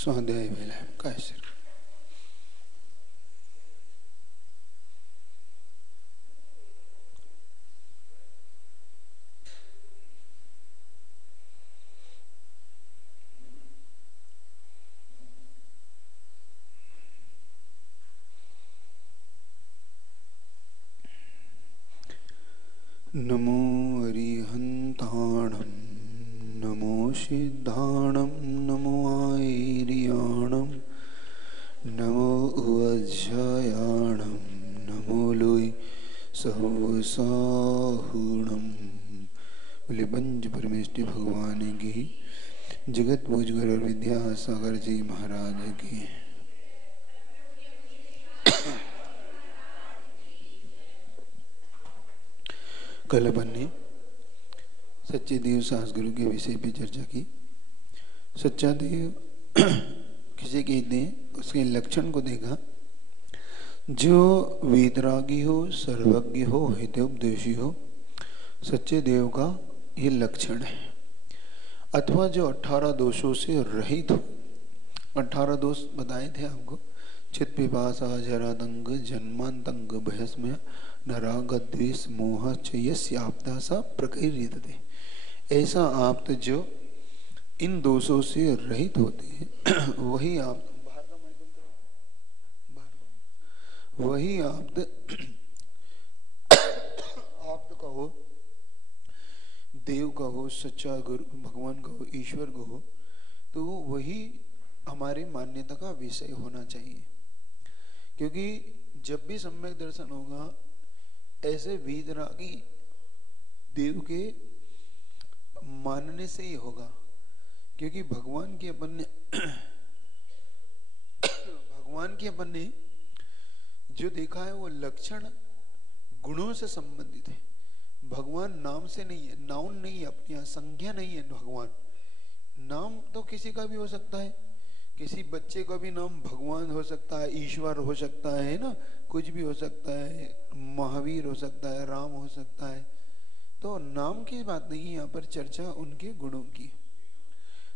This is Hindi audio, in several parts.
स्वाध्याय वेला काय सर नमो अरिहंताणं नमो सिद्धाणं नमो आयर्याणं नमो उवज्जायाणं नमो लोई सहसाहुणं। बोले पंच परमेष्टि भगवान की, जगत पूजगर और विद्यासागर जी महाराज की। कल अपन ने सच्चे देव सद्गुरु के विषय पे चर्चा की। सच्चा देव किसे कहते हैं, उसके लक्षण को देखा। जो वेदरागी हो, सर्वज्ञ हो, हितोपदेशी हो, सच्चे देव का ये लक्षण है। अथवा जो 18 दोषों से रहित हो। 18 दोष बताए थे आपको। चित पिपासा जरातंग जन्मांतंग भयस्मय नराग द्वेष मोह चयस्य आपदा सा प्रकीर्यते। ऐसा आप्त जो इन दोषों से रहित होते हैं वही आप्त आप्त का हो, देव का हो, सच्चा गुरु भगवान का हो, ईश्वर को हो, तो वही हमारी मान्यता का विषय होना चाहिए। क्योंकि जब भी सम्यक दर्शन होगा ऐसे वीतरागी देव के मानने से ही होगा। क्योंकि भगवान के अपन ने जो देखा है वो लक्षण गुणों से संबंधित है। भगवान नाम से नहीं है, नाउन नहीं है, अपनी यहाँ संज्ञा नहीं है। भगवान नाम तो किसी का भी हो सकता है, किसी बच्चे का भी नाम भगवान हो सकता है, ईश्वर हो सकता है ना, कुछ भी हो सकता है, महावीर हो सकता है, राम हो सकता है। तो नाम की बात नहीं है यहाँ पर, चर्चा उनके गुणों की।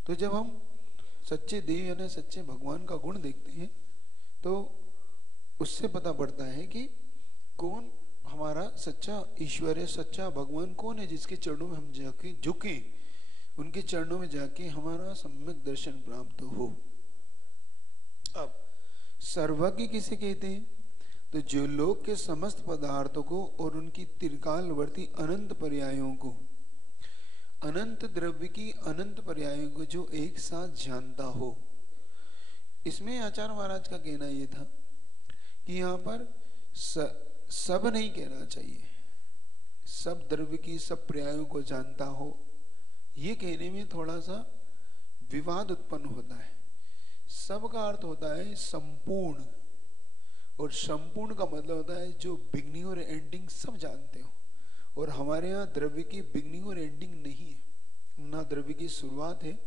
तो जब हम सच्चे देव यानी सच्चे भगवान का गुण देखते हैं तो उससे पता पड़ता है कि कौन हमारा सच्चा ईश्वर है, सच्चा भगवान कौन है, जिसके चरणों में हम जाके झुके, उनके चरणों में जाके हमारा सम्यक दर्शन प्राप्त हो। अब सर्वज्ञ किसे कहते हैं? तो जो लोक के समस्त पदार्थों को और उनकी त्रिकालवर्ती अनंत पर्यायों को, अनंत द्रव्य की अनंत पर्यायों को जो एक साथ जानता हो। इसमें आचार्य महाराज का कहना यह था कि यहाँ पर सब नहीं कहना चाहिए, सब द्रव्य की सब पर्यायों को जानता हो, ये कहने में थोड़ा सा विवाद उत्पन्न होता है। सब का अर्थ होता है संपूर्ण, और संपूर्ण का मतलब होता है जो बिगनिंग और एंडिंग सब जानते हो। और हमारे यहाँ द्रव्य की बिगनिंग और एंडिंग नहीं है, ना द्रव्य की शुरुआत है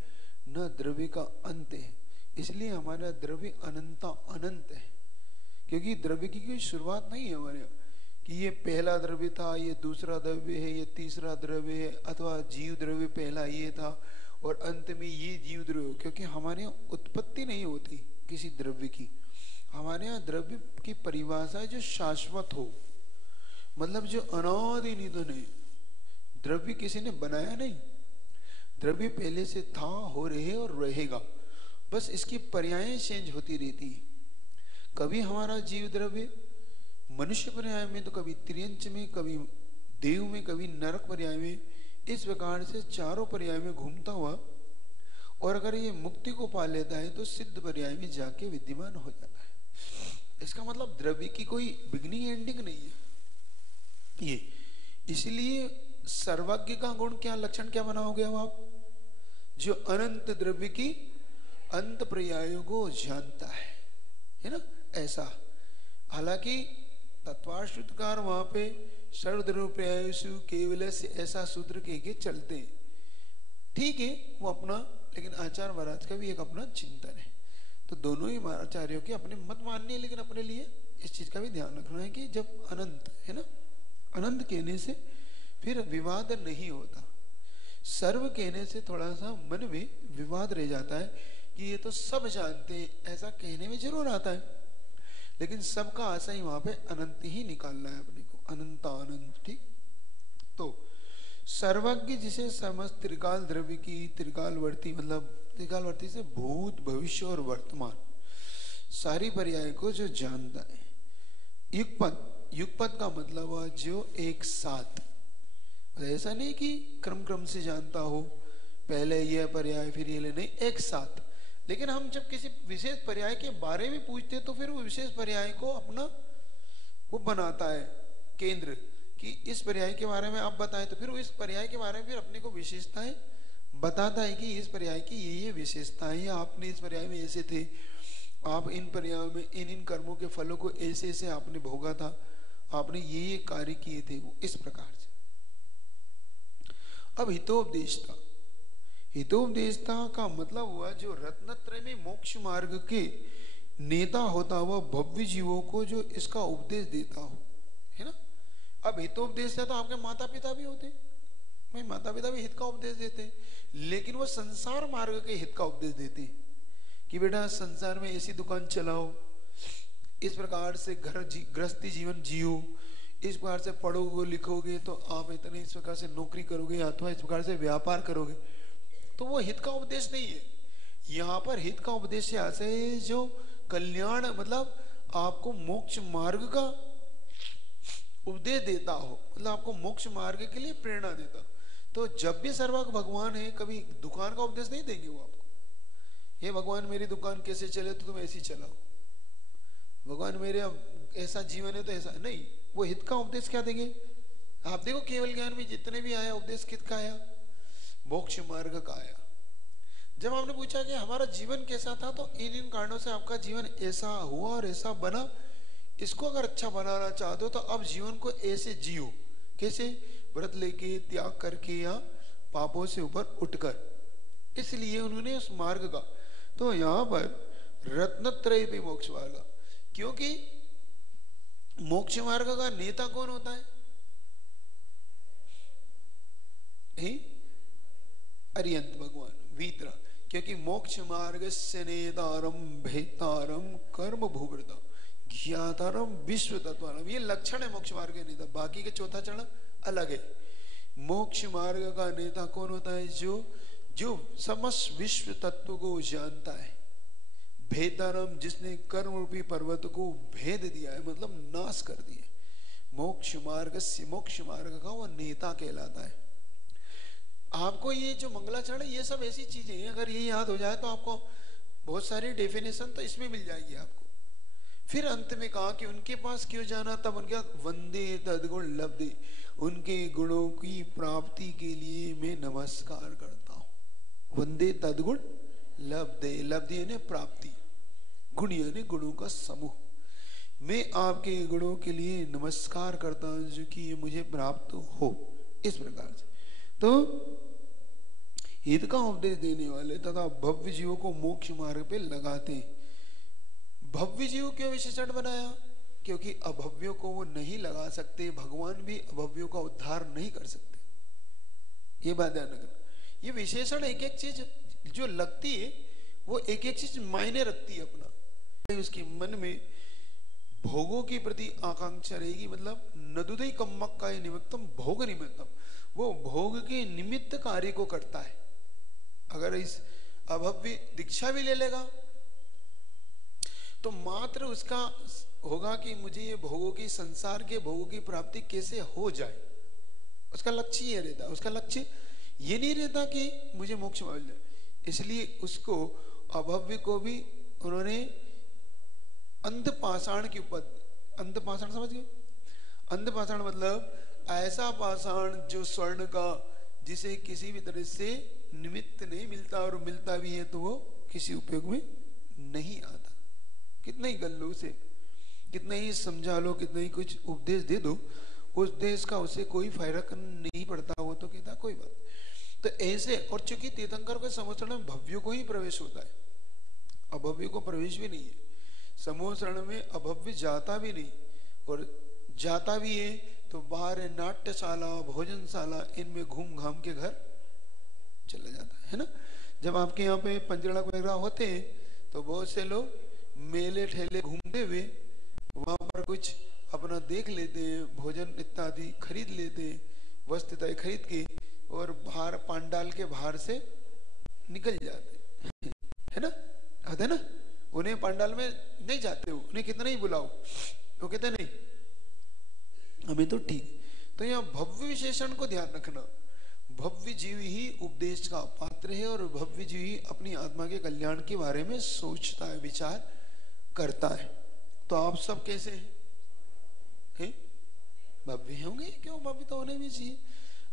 ना द्रव्य का अंत है। इसलिए हमारा द्रव्य अनंता अनंत है। क्योंकि द्रव्य की कोई शुरुआत नहीं है हमारे यहाँ कि ये पहला द्रव्य था, ये दूसरा द्रव्य है, ये तीसरा द्रव्य है, अथवा जीव द्रव्य पहला ये था और अंत में ये जीव द्रव्य। क्योंकि हमारे यहाँ उत्पत्ति नहीं होती किसी द्रव्य की। हमारे यहाँ द्रव्य की परिभाषा है जो शाश्वत हो, मतलब जो अनादि निधन है। द्रव्य किसी ने बनाया नहीं, द्रव्य पहले से था, हो रहे और रहेगा, बस इसकी पर्यायें चेंज होती रहती है। कभी हमारा जीव द्रव्य मनुष्य पर्याय में, तो कभी त्रियंच में, कभी देव में, कभी नरक पर्याय में, इस प्रकार से चारों पर्याय में घूमता हुआ, और अगर ये मुक्ति को पा लेता है तो सिद्ध पर्याय में जाके विद्यमान हो जाता है। इसका मतलब द्रव्य की कोई बिगनिंग एंडिंग नहीं है ये। इसलिए सर्वज्ञ का गुण क्या, लक्षण क्या बनाओगे अब आप? जो अनंत द्रव्य की अंत पर्यायों को जानता है ना, ऐसा। हालांकि तत्वाश्रुतकार वहां पे सर्वद्रव्य पर्यायसु केवल से ऐसा सूत्र कह के चलते हैं, ठीक है वो अपना, लेकिन आचार्य महाराज का भी एक अपना चिंतन है। तो दोनों ही आचार्यों के अपने मत मानने हैं, लेकिन अपने लिए इस चीज का भी ध्यान रखना है कि जब अनंत है ना, अनंत कहने से फिर विवाद नहीं होता। सर्व कहने से थोड़ा सा मन में विवाद रह जाता है कि ये तो सब जानते हैं, ऐसा कहने में जरूर आता है, लेकिन सबका आशय वहां पे अनंत ही निकालना है अपने को, अनंतानंत। ठीक, तो सर्वज्ञ जिसे समस्त त्रिकाल द्रव्य की, त्रिकालवर्ती मतलब त्रिकालवर्ती से भूत भविष्य और वर्तमान सारी पर्याय को जो जानता है। युगपद, युगपद का मतलब हुआ जो एक साथ, ऐसा नहीं कि क्रम क्रम से जानता हो, पहले यह पर्याय फिर ये ले, नहीं, एक साथ। लेकिन हम जब किसी विशेष पर्याय के बारे में पूछते तो फिर वो विशेष पर्याय को अपना वो बनाता है केंद्र, कि इस पर्याय के बारे में आप बताएं, तो फिर वो इस पर्याय के बारे में फिर अपने को विशेषताएं बताता है कि इस पर्याय की ये विशेषताएं, आपने इस पर्याय में ऐसे थे, आप इन पर्यायों में इन कर्मों के फलों को ऐसे ऐसे आपने भोगा था, आपने ये कार्य किए थे, वो इस प्रकार से। अब हितोपदेशता, हितोपदेशता का मतलब हुआ जो रत्नत्रय में मोक्ष मार्ग के नेता होता हुआ भव्य जीवों को जो इसका उपदेश देता हो, है ना। अब हितोपदेश है तो आपके माता पिता भी होते, भाई माता पिता भी हित का उपदेश देते हैं, लेकिन वो संसार मार्ग के हित का उपदेश देते हैं कि बेटा संसार में ऐसी दुकान चलाओ, इस प्रकार से घर गृहस्थी जीवन जियो, इस प्रकार से पढ़ोगे लिखोगे तो आप इतने इस प्रकार से नौकरी करोगे अथवा इस प्रकार से व्यापार करोगे, तो वो हित का उपदेश नहीं है। यहाँ पर हित का उपदेश ऐसे जो कल्याण मतलब आपको मोक्ष मार्ग का उपदेश देता हो, मतलब आपको मोक्ष मार्ग के लिए प्रेरणा देता हो। तो जब भी सर्वज्ञ भगवान है, कभी दुकान का उपदेश नहीं देंगे वो आपको, हे भगवान मेरी दुकान कैसे चले तो तुम ऐसी चलाओ, भगवान मेरे ऐसा जीवन है तो ऐसा नहीं। वो हित का उपदेश क्या देंगे? आप देखो केवल ज्ञान में जितने भी आया उपदेश किसका आया? मोक्ष मार्ग का आया। जब आपने पूछा कि हमारा जीवन कैसा था, तो इन इन कारणों से आपका जीवन ऐसा हुआ और ऐसा बना, इसको अगर अच्छा बनाना चाहते हो तो अब जीवन को ऐसे जियो। कैसे? व्रत लेके, त्याग करके या पापों से ऊपर उठकर। इसलिए उन्होंने उस मार्ग का, तो यहां पर रत्नत्रय पे मोक्ष मार्ग, क्योंकि मोक्ष मार्ग का नेता कौन होता है? अरिहंत भगवान वीतरा, क्योंकि मोक्ष मार्ग से नेतारम भेतारम कर्म भूवृता ज्ञातारम विश्व तत्वारम, ये लक्षण है मोक्ष मार्ग के नेता। बाकी के चौथा चरण अलग है। मोक्ष मार्ग का नेता कौन होता है? जो समस्त विश्व तत्व को जानता है। भेदारम, जिसने कर्म रूपी पर्वत को भेद दिया है, मतलब नाश कर दिया। मोक्ष मार्ग से, मोक्ष मार्ग का वो नेता कहलाता है। आपको ये जो मंगलाचरण है, ये सब ऐसी चीजें हैं, अगर ये याद हो जाए तो आपको बहुत सारी डेफिनेशन तो इसमें मिल जाएगी आपको। फिर अंत में कहा कि उनके पास क्यों जाना, तब उनके वंदे तद्गुण लब्धे, उनके गुणों की प्राप्ति के लिए मैं नमस्कार करता हूं। वंदे तद्गुण लब्धे, लब्धि यानी प्राप्ति, गुण यानी गुणों का समूह। मैं आपके गुणों के लिए नमस्कार करता हूं जो कि ये मुझे प्राप्त हो। इस प्रकार से तो हित का उपदेश देने वाले तथा भव्य जीवों को मोक्ष मार्ग पे लगाते। भव्य जीव क्यों विशेषण बनाया? क्योंकि अभव्यों को वो नहीं लगा सकते, भगवान भी अभव्यों का उद्धार नहीं कर सकते। ये बात ध्यान रखना। ये विशेषण एक एक चीज जो लगती है वो एक एक चीज मायने रखती है अपना। उसके मन में भोगों के प्रति आकांक्षा रहेगी, मतलब नदुदय कम्मक का निमित्तम भोग निमित्तम, वो भोग के निमित्त कार्य को करता है। अगर इस अभव्य दीक्षा भी ले लेगा तो मात्र उसका होगा कि मुझे ये भोगों की, संसार के भोगों की प्राप्ति कैसे हो जाए, उसका लक्ष्य ये रहता है। उसका लक्ष्य ये नहीं रहता कि मुझे मोक्ष मिल जाए। इसलिए उसको अभव्य को भी उन्होंने अंधपाषाण की उपद, अंधपाषाण समझ गए? अंधपाषाण मतलब ऐसा पाषाण जो स्वर्ण का, जिसे किसी भी तरह से निमित्त नहीं मिलता, और मिलता भी है तो वो किसी उपयोग में नहीं आता। कितना ही कर लो उसे, कितना ही समझा लो, कितना ही कुछ उपदेश दे दो, उस देश का उसे कोई फायदा नहीं पड़ता। वो तो कहता कोई बात। तो ऐसे, और चूंकि तीर्थंकर के समोसरण में भव्यों को ही प्रवेश होता है, अभव्य को प्रवेश भी नहीं है। समोसरण में अभव्य जाता भी नहीं, और जाता भी है तो बाहर नाट्यशाला, भोजनशाला, इनमें घूम घाम के घर चला जाता है ना। जब आपके यहाँ पे पंचड़ा वगैरह होते हैं तो बहुत से लोग मेले ठेले घूमते हुए वहां पर कुछ अपना देख लेते हैं, भोजन इत्यादि खरीद लेते हैं, वस्त्र इत्यादि खरीद के और बाहर पंडाल के बाहर से निकल जाते है ना, आते ना। उन्हें पंडाल में नहीं जाते हो, उन्हें कितना ही बुलाओ वो कहते नहीं हमें तो ठीक। तो यहाँ भव्य विशेषण को ध्यान रखना, भव्य जीव ही उपदेश का पात्र है और भव्य जीव ही अपनी आत्मा के कल्याण के बारे में सोचता है, विचार करता है। तो आप सब कैसे हैं? भव्य होंगे, क्यों भव्य तो होने भी चाहिए।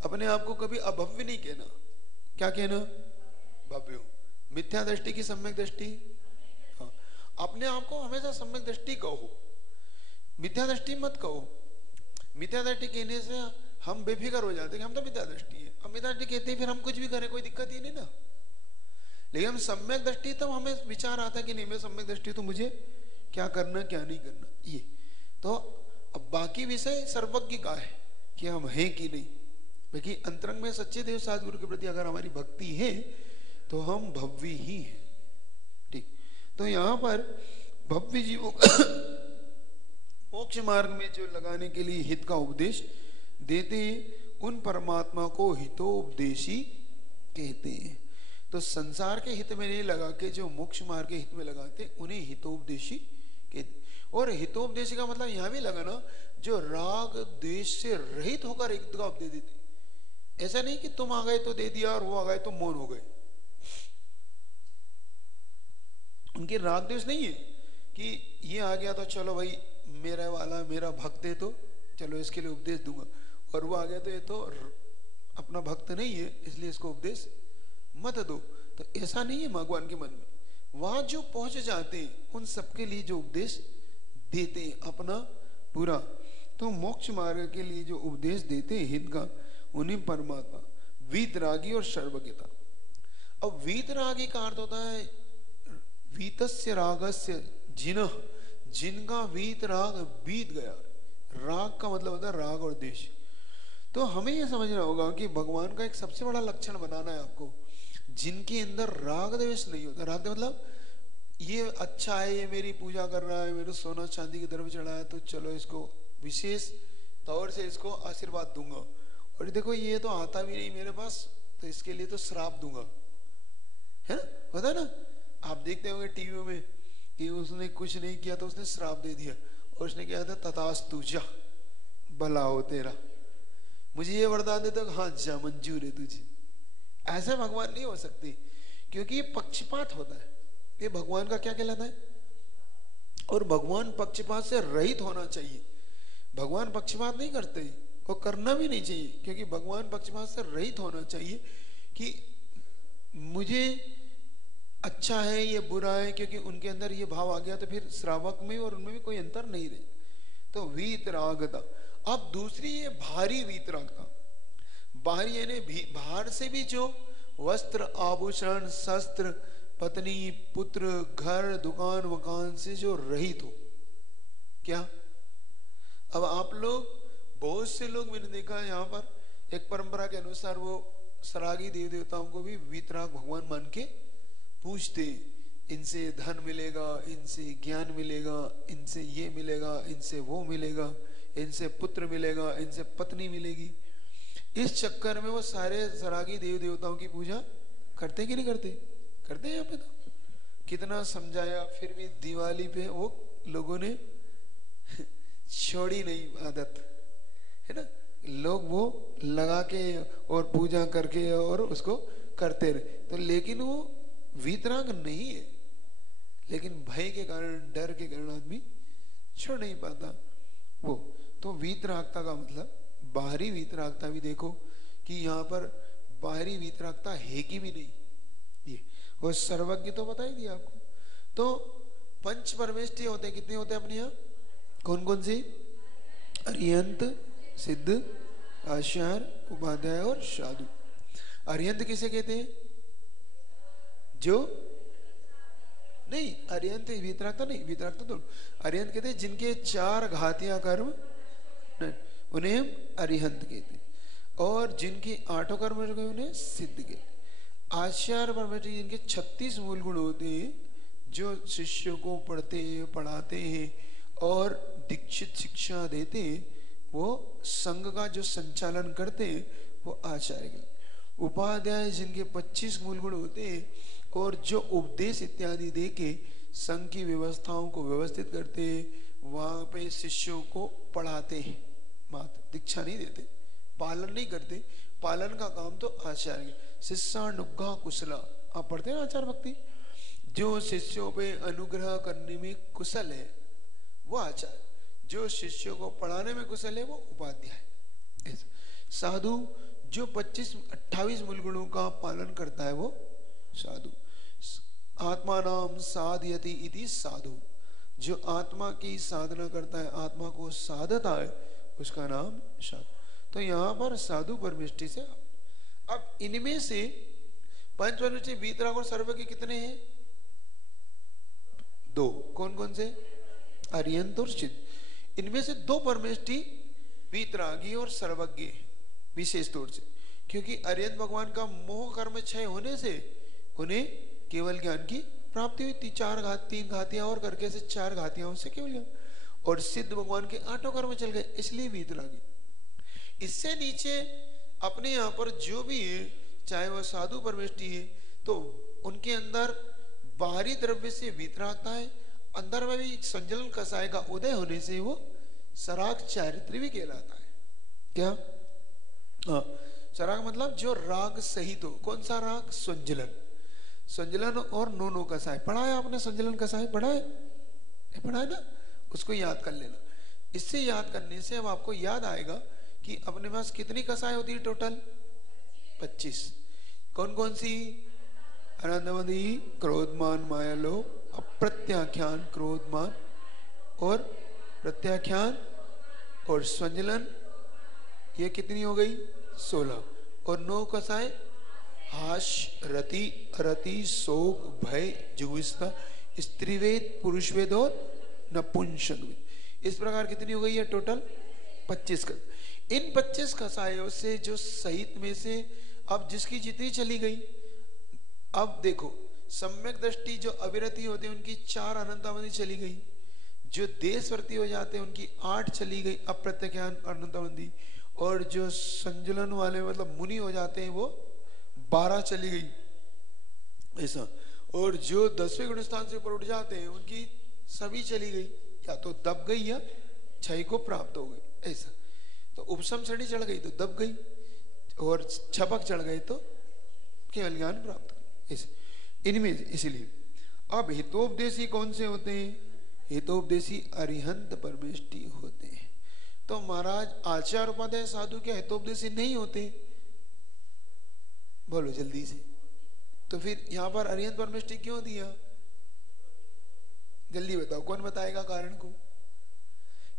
अपने आप को कभी अभव्य नहीं कहना, क्या कहना? भव्य हो। मिथ्या दृष्टि की सम्यक दृष्टि, हाँ, अपने आप को हमेशा सम्यक दृष्टि कहो, मिथ्या दृष्टि मत कहो। मिथ्या दृष्टि कहने से हम बेफिक्र हो जाते हैं कि हम तो मिथ्या दृष्टि है। अब मिथ्या दृष्टि कहते हैं फिर हम कुछ भी करें कोई दिक्कत ही नहीं ना। लेकिन हम सम्यक दृष्टि तब हमें विचार आता है कि नहीं मैं सम्यक दृष्टि तो मुझे क्या करना क्या नहीं करना। ये तो अब बाकी विषय सर्वज्ञ का है कि हम हैं कि नहीं। बाकी अंतरंग में सच्चे देव सद्गुरु के प्रति अगर हमारी भक्ति है तो हम भव्य ही हैं। ठीक, तो यहाँ पर भव्य जीवों मोक्ष मार्ग में जो लगाने के लिए हित का उपदेश देते हैं उन परमात्मा को हितोपदेशी कहते हैं। तो संसार के हित में नहीं लगा के जो मोक्ष मार्ग के हित में लगाते उन्हें हितोपदेशी कहते। और हितोपदेशी का मतलब यहां भी लगाना जो राग द्वेष से रहित होकर एक का उपदेश देते। ऐसा नहीं कि तुम आ गए तो दे दिया और वो आ गए तो मौन हो गए। उनके राग द्वेष नहीं है कि ये आ गया तो चलो भाई मेरा वाला मेरा भक्त है तो चलो इसके लिए उपदेश दूंगा, और वो आ गया तो ये तो अपना भक्त नहीं है इसलिए इसको उपदेश मत दो। तो ऐसा नहीं है भगवान के मन में। वहां जो पहुंच जाते हैं उन सबके लिए जो उपदेश देते हैं अपना पूरा। तो मोक्ष मार्ग के लिए जो उपदेश देते हैं हित का उन्हें परमात्मा वीतरागी और सर्वज्ञता। अब वीतरागी का अर्थ होता है वीतस्य रागस्य जिन्ह, जिनका वीत राग बीत गया। राग का मतलब होता है राग और देश। तो हमें यह समझना होगा कि भगवान का एक सबसे बड़ा लक्षण बनाना है आपको जिनके अंदर राग द्वेष नहीं होता। राग मतलब ये अच्छा है, ये मेरी पूजा कर रहा है, मेरे सोना चांदी के द्रव्य चढ़ा है तो चलो इसको विशेष तौर से इसको आशीर्वाद दूंगा, और देखो ये तो आता भी नहीं मेरे पास तो इसके लिए तो श्राप दूंगा, है ना, होता है ना। आप देखते होंगे टीवी में कि उसने कुछ नहीं किया तो उसने श्राप दे दिया, और उसने क्या था तथास्तु जा भला हो तेरा, मुझे ये वरदान दे तो हाँ जा मंजूर है तुझे। ऐसा भगवान नहीं हो सकती क्योंकि ये पक्षपात होता है। ये भगवान का क्या कहलाता है? और भगवान पक्षपात से रहित होना चाहिए। भगवान पक्षपात नहीं करते और करना भी नहीं चाहिए, क्योंकि भगवान पक्षपात से रहित होना चाहिए कि मुझे अच्छा है ये बुरा है, क्योंकि उनके अंदर ये भाव आ गया तो फिर श्रावक में और उनमें भी कोई अंतर नहीं रहे। तो वीतरागता। अब दूसरी ये भारी वीतरागता, बाहरी यानी बाहर से भी जो वस्त्र आभूषण शस्त्र पत्नी पुत्र घर दुकान मकान से जो रहित हो। क्या अब आप लोग बहुत से लोग मैंने देखा है यहाँ पर एक परंपरा के अनुसार वो सरागी देव देवताओं को भी वीतराग भगवान मान के पूछते, इनसे धन मिलेगा, इनसे ज्ञान मिलेगा, इनसे ये मिलेगा, इनसे वो मिलेगा, इनसे पुत्र मिलेगा, इनसे पत्नी मिलेगी। इस चक्कर में वो सारे सरागी देव देवताओं की पूजा करते कि नहीं करते? करते हैं यहाँ पे। तो कितना समझाया फिर भी दिवाली पे वो लोगों ने छोड़ी नहीं आदत, है ना। लोग वो लगा के और पूजा करके और उसको करते रहे। तो लेकिन वो वीतराग नहीं है, लेकिन भय के कारण डर के कारण आदमी छोड़ नहीं पाता वो। तो वीतरागता का मतलब बाहरी वीतरागता भी देखो कि यहाँ पर बाहरी वीतरागता है कि भी नहीं ये। और सर्वज्ञ तो बता ही दिया आपको। तो पंच परमेष्ठी होते कितने होते हैं अपने यहाँ? कौन कौन सी? अरिहंत सिद्ध आचार्य उपाध्याय और साधु। अरिहंत किसे कहते हैं? जो नहीं अरिहंत वीतरागता नहीं, वीतरागता तो अरिहंत कहते हैं जिनके 4 घातिया कर्म उन्हें हम अरिहंत कहते हैं, और जिनकी 8 कर्म उन्हें सिद्ध कहते हैं। आचार्य परमेष्टि जिनके 36 मूल गुण होते हैं, जो शिष्यों को पढ़ते हैं, पढ़ाते हैं और दीक्षित शिक्षा देते हैं, वो संघ का जो संचालन करते हैं वो आचार्य के। उपाध्याय जिनके 25 मूल गुण होते हैं और जो उपदेश इत्यादि दे के संघ की व्यवस्थाओं को व्यवस्थित करते हैं, वहां पे शिष्यों को पढ़ाते हैं, मात्र दीक्षा नहीं देते, पालन नहीं करते। पालन का काम तो आचार्य। शिष्यानुग्रह कुशला, आप पढ़ते हैं आचार्य भक्ति, जो शिष्यों पे अनुग्रह करने में कुशल है वो आचार्य, जो शिष्यों को पढ़ाने में कुशल है वो उपाध्याय। साधु जो 28 मूल गुणों का पालन करता है वो साधु। आत्मा नाम साधयति इति साधु, जो आत्मा की साधना करता है, आत्मा को साधता है, उसका नाम साधु। तो यहाँ पर साधु परमेष्टि से। अब इनमें से पंच परमेष्टि वीतराग और सर्वज्ञ कितने हैं? 2। कौन कौन से? अरिहंत और सिद्ध। इनमें से 2 परमेष्टि वीतरागी और सर्वज्ञ विशेष तौर से, क्योंकि अरिहंत भगवान का मोह कर्म क्षय होने से उन्हें केवल ज्ञान की प्राप्ति हुई थी। 3 घातियां और करके से 4 घातियां से केवल ज्ञान, और सिद्ध भगवान के 8 कर्म चल गए, इसलिए वीतरागी। इससे नीचे अपने यहाँ पर जो भी है, चाहे वह साधु परमेष्टि है, तो उनके अंदर बाहरी द्रव्य से वीतरागता है, अंदर में भी संजलन कसाय का उदय होने से वो सराग चारित्र भी कहलाता है। क्या? हाँ, सराग मतलब जो राग सहित हो। कौन सा राग? संजलन। संजलन और नो कसाय पढ़ा है आपने? संजलन कसाय पढ़ा है? पढ़ा है ना? उसको याद कर लेना। इससे याद करने से अब आपको याद आएगा कि अपने पास कितनी कसाय होती है टोटल? 25। कौन कौन सी? आनंदमदी, क्रोधमान, मायालोभ, अप्रत्याख्यान, क्रोधमान और प्रत्याख्यान और संजलन, ये कितनी हो गई? 16। और 9 कसाय? हाश, रति, अरति, शोक, भय, जुगुप्सा, स्त्रीवेद, पुरुषवेद और नपुंसकवेद। इस प्रकार कितनी हो गई है टोटल? 25 का। इन 25 कसायों से जो सहित में से अब जिसकी जितनी चली गई, अब देखो सम्यक दृष्टि जो अविरति होते हैं उनकी 4 अनंतावधि चली गई, जो देशवर्ती हो जाते हैं उनकी 8 चली गई अप्रत्याख्यान अनंतावधि, और जो संजलन वाले मतलब मुनि हो जाते हैं वो 12 चली गई ऐसा, और जो 10वें गुण स्थान से ऊपर उठ जाते हैं उनकी सभी चली गई, या तो दब गई या क्षय को प्राप्त हो गई ऐसा। तो उपशम श्रेणी चढ़ गई तो दब गई, और छपक चढ़ गई तो केवल ज्ञान प्राप्त ऐसे। इनमें इसलिए अब हितोपदेशी कौन से होते हैं? हितोपदेशी अरिहंत परमेष्टि होते हैं। तो महाराज आचार्य उपाध्याय साधु क्या हितोपदेशी नहीं होते? बोलो जल्दी से। तो फिर यहाँ पर अरिहंत परमेष्टि क्यों दिया? जल्दी बताओ, कौन बताएगा कारण को?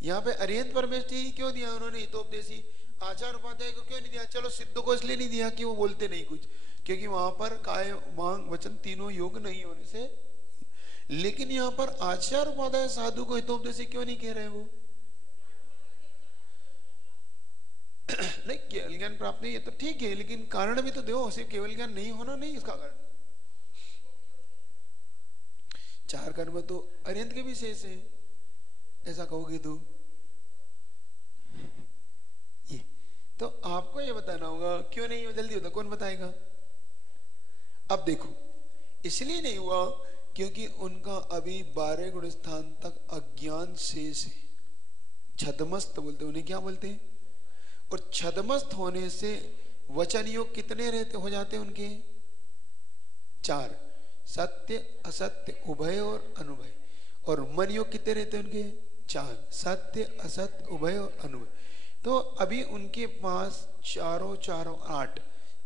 यहाँ पे अरिहंत परमेष्टि क्यों दिया उन्होंने हितोपदेशी? आचार्य उपाध्याय को क्यों नहीं दिया? चलो सिद्ध को इसलिए नहीं दिया कि वो बोलते नहीं कुछ, क्योंकि वहां पर काय वांग वचन तीनों योग नहीं होने से। लेकिन यहाँ पर आचार्य उपाध्याय साधु को हितोपदेशी क्यों नहीं कह रहे वो? नहीं, केवल ज्ञान प्राप्त नहीं है तो ठीक है, लेकिन कारण भी तो दो, सिर्फ केवल ज्ञान नहीं होना नहीं इसका कारण। 4 कर्म तो अरिहंत के भी शेष है, ऐसा कहोगे तो ये तो आपको ये बताना होगा क्यों नहीं हो। जल्दी होता, कौन बताएगा? अब देखो, इसलिए नहीं हुआ क्योंकि उनका अभी 12 गुण स्थान तक अज्ञान शेष है। छदमस्त बोलते, उन्हें क्या बोलते हैं? और छदमस्त होने से वचन योग कितने रहते हो जाते हैं उनके? 4, सत्य, असत्य, उभय और अनुभय। और मन योग कितने रहते हैं उनके? 4, सत्य, असत्य, उभय और अनुभव। तो अभी उनके पास चारों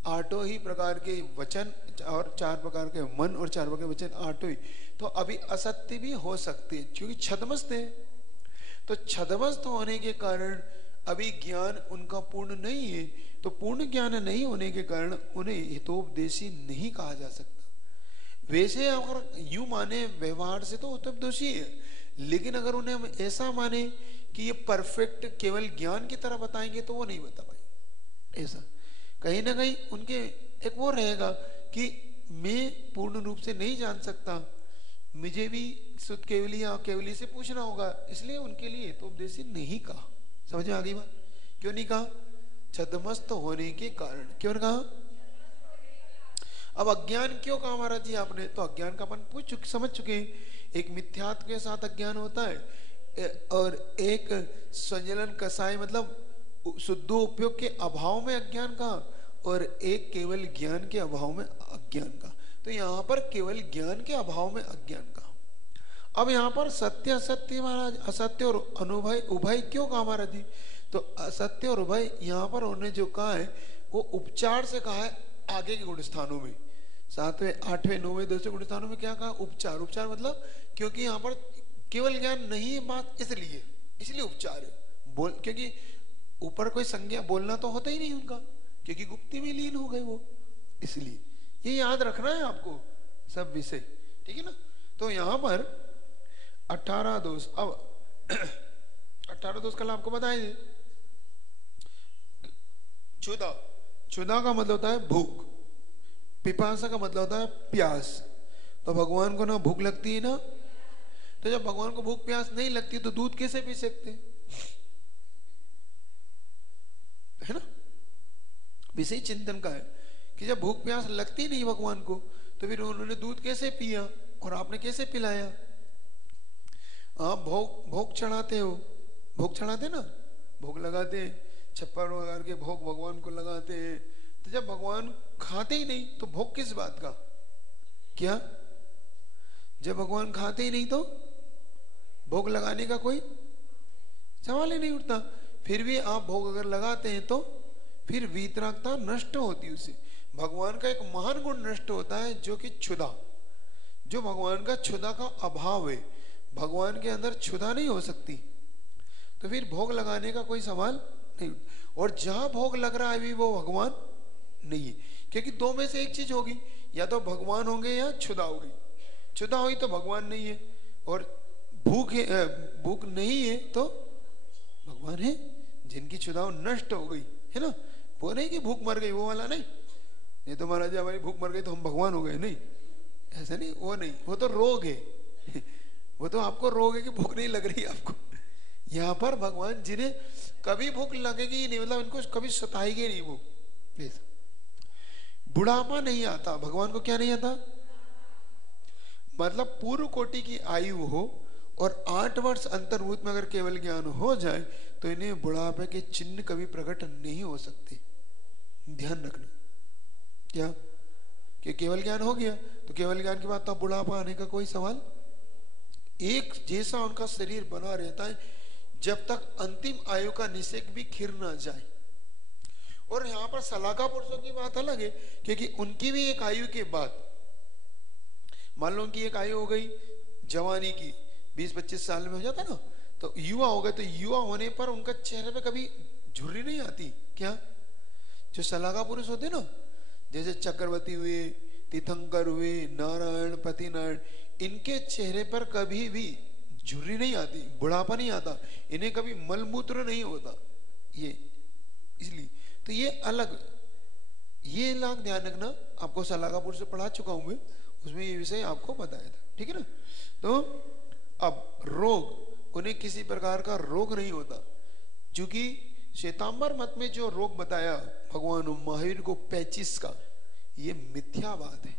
8 ही प्रकार के वचन और 4 प्रकार के मन और 4 प्रकार के वचन 8 ही। तो अभी असत्य भी हो सकते हैं क्योंकि छदमस्त है। तो छदमस्त होने के कारण अभी ज्ञान उनका पूर्ण नहीं है, तो पूर्ण ज्ञान नहीं होने के कारण उन्हें हितोपदेशी नहीं कहा जा सकता। वैसे अगर यूं माने व्यवहार से तो हितोपदेशी है, लेकिन अगर उन्हें हम ऐसा माने कि ये परफेक्ट केवल ज्ञान की तरह बताएंगे तो वो नहीं बता पाए। ऐसा कहीं ना कहीं उनके एक वो रहेगा कि मैं पूर्ण रूप से नहीं जान सकता, मुझे भी शुद्ध केवली या केवली से पूछना होगा, इसलिए उनके लिए तो उपदेश नहीं कहा। समझ में आ गई बात? क्यों नहीं कहा? छद्मस्त होने के कारण। क्यों कहा? अब अज्ञान क्यों कहा महाराज जी आपने? तो अज्ञान का अपन समझ चुके हैं। एक मिथ्यात्व के साथ अज्ञान होता है और एक संजलन कसाय मतलब शुद्धोपयोग के अभाव में अज्ञान का, और एक केवल ज्ञान के अभाव में अज्ञान का। तो यहाँ पर केवल ज्ञान के अभाव में अज्ञान का। अब यहाँ पर सत्य असत्य महाराज, असत्य और अनुभय उभय क्यों कहा महाराज जी? तो असत्य और उभय यहाँ पर उन्होंने जो कहा है वो उपचार से कहा है। आगे के गुण स्थानों में 7वें 8वें 9वें 10वें गुण स्थानों में क्या कहा? उपचार। उपचार मतलब क्योंकि यहाँ पर केवल ज्ञान नहीं है बात, इसलिए उपचार है। बोल क्योंकि ऊपर कोई संज्ञा बोलना तो होता ही नहीं उनका, क्योंकि गुप्ती में लीन हो गए वो, इसलिए ये याद रखना है आपको सब विषय, ठीक है ना। तो यहाँ पर 18 दोष, अब 18 दोष कल आपको बताए। क्षुधा, क्षुधा का मतलब होता है भूख, पिपासा का मतलब होता है प्यास। तो भगवान को ना भूख लगती है ना, तो जब भगवान को भूख प्यास नहीं लगती तो दूध कैसे पी सकते है ना। विषय चिंतन का है कि जब भूख प्यास लगती नहीं भगवान को तो फिर उन्होंने दूध कैसे पिया और आपने कैसे पिलाया? आप भोग चढ़ाते हो, भोग चढ़ाते ना, भोग लगाते, छप्पर वगैरह के भोग भगवान को लगाते हैं। तो जब भगवान खाते ही नहीं तो भोग किस बात का? क्या जब भगवान खाते ही नहीं तो भोग लगाने का कोई सवाल ही नहीं उठता। फिर भी आप भोग अगर लगाते हैं तो फिर वीतरागता नष्ट होती है उससे। भगवान का एक महान गुण नष्ट होता है जो कि क्षुधा, जो भगवान का क्षुधा का अभाव है, भगवान के अंदर क्षुधा नहीं हो सकती, तो फिर भोग लगाने का कोई सवाल नहीं। और जहां भोग लग रहा है अभी वो भगवान नहीं है, क्योंकि दो में से एक चीज होगी, या तो भगवान होंगे या क्षुधा होगी। क्षुधा हुई तो भगवान नहीं है, और भूख है, भूख नहीं है तो भगवान है। जिनकी क्षुधा नष्ट हो गई है ना, वो नहीं कि भूख मर गई, वो वाला नहीं। नहीं तो महाराज हमारी भूख मर गई तो हम भगवान हो गए, नहीं, ऐसा नहीं, वो नहीं, वो तो रोग है वो तो आपको रोग है कि भूख नहीं लग रही आपको। यहाँ पर भगवान जिन्हें कभी भूख लगेगी नहीं, मतलब इनको कभी सताएगी नहीं भूख। बुढ़ापा नहीं आता भगवान को। क्या नहीं आता? मतलब पूर्व कोटि की आयु हो और 8 वर्ष अंतर्भूत में अगर केवल ज्ञान हो जाए तो इन्हें बुढ़ापे के चिन्ह कभी प्रकट नहीं हो सकते। ध्यान रखना। क्या कि केवल ज्ञान हो गया तो केवल ज्ञान के बाद तो बुढ़ापा आने का कोई सवाल, एक जैसा उनका शरीर बना रहता है जब तक अंतिम आयु का निषेक भी खिर ना जाए। और यहाँ पर सलाका पुरुषों की बात अलग है, क्योंकि उनकी भी एक आयु के बाद, मान लो उनकी एक आयु हो गई जवानी की, 20-25 साल में हो जाता ना, तो युवा हो गए, तो युवा होने पर उनका चेहरे पे कभी झुर्री नहीं आती। क्या जो सलाका पुरुष होते ना, जैसे चक्रवर्ती हुए, तीर्थंकर हुए, नारायण, पतिनारायण, इनके चेहरे पर कभी भी झुर्री नहीं आती, बुढ़ापा नहीं आता, इन्हें कभी मलमूत्र नहीं होता। ये इसलिए तो ये अलग, ये लाख ध्यान रखना। आपको सलाका पुरुष से पढ़ा चुका हूं मैं, उसमें ये विषय आपको बताया था, ठीक है ना। तो अब रोग, उन्हें किसी प्रकार का रोग नहीं होता, क्योंकि श्वेतांबर मत में जो रोग बताया भगवान महावीर को 25 का, ये मिथ्या बात है,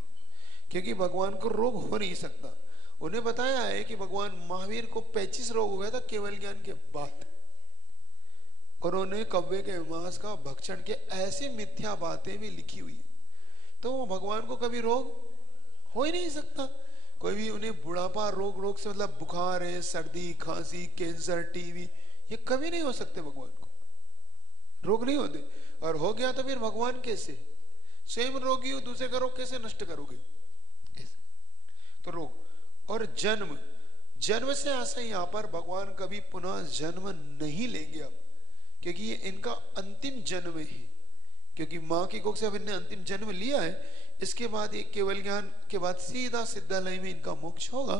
क्योंकि भगवान को रोग हो नहीं सकता। उन्हें बताया है कि भगवान महावीर को 25 रोग हो गया था केवल ज्ञान के बाद, और उन्हें कव्वे के मांस का भक्षण के ऐसी मिथ्या बातें भी लिखी हुई है। तो भगवान को कभी रोग हो ही नहीं सकता। कोई भी उन्हें बुढ़ापा रोग से मतलब बुखार है, सर्दी, खांसी, कैंसर, टीबी, ये कभी नहीं हो सकते। भगवान को रोग नहीं होते, और हो गया तो फिर भगवान कैसे? स्वयं रोगी हो, दूसरे का रोग कैसे नष्ट करोगे? तो रोग और जन्म, जन्म से आशा यहाँ पर भगवान कभी पुनः जन्म नहीं लेंगे अब, क्योंकि ये इनका अंतिम जन्म है, क्योंकि माँ की कोख से अब इन्हें अंतिम जन्म लिया है। इसके बाद ये केवल ज्ञान के बाद सीधा सिद्धालय में इनका मोक्ष होगा,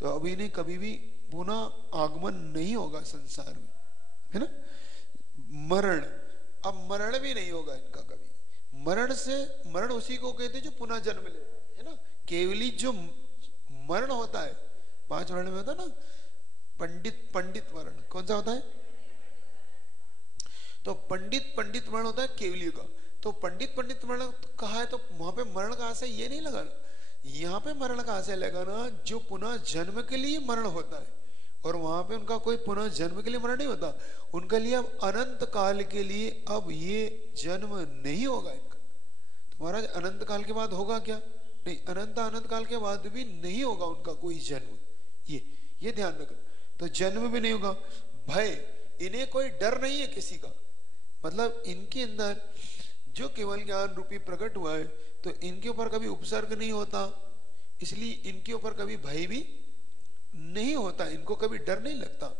तो अब इन्हें कभी भी पुनः आगमन नहीं होगा संसार में, है ना। मरण, अब मरण भी नहीं होगा इनका कभी, मरण उसी को कहते जो पुनः जन्म ले, है ना। केवली जो मरण होता है 5 वर्ण में होता है ना, पंडित मरण कौन सा होता है? तो पंडित मरण होता है केवली का। तो पंडित मरण कहा है तो वहां पे मरण का आशय ये नहीं लगाना, यहाँ पे मरण का आशय लगाना जो पुनः जन्म के लिए मरण होता है, और वहां पे उनका कोई पुनः जन्म के लिए मरण नहीं होता। उनके लिए अब अनंत काल के लिए अब ये जन्म नहीं होगा इनका। तो महाराज अनंत काल के बाद होगा क्या? नहीं, अनंत काल के बाद भी नहीं होगा उनका कोई जन्म। ये ध्यान रखना। तो जन्म भी नहीं होगा। भय, इन्हें कोई डर नहीं है किसी का, मतलब इनके अंदर जो केवल ज्ञान रूपी प्रकट हुआ है तो इनके ऊपर कभी उपसर्ग नहीं होता, इसलिए इनके ऊपर कभी भय भी नहीं होता, इनको कभी डर नहीं लगता।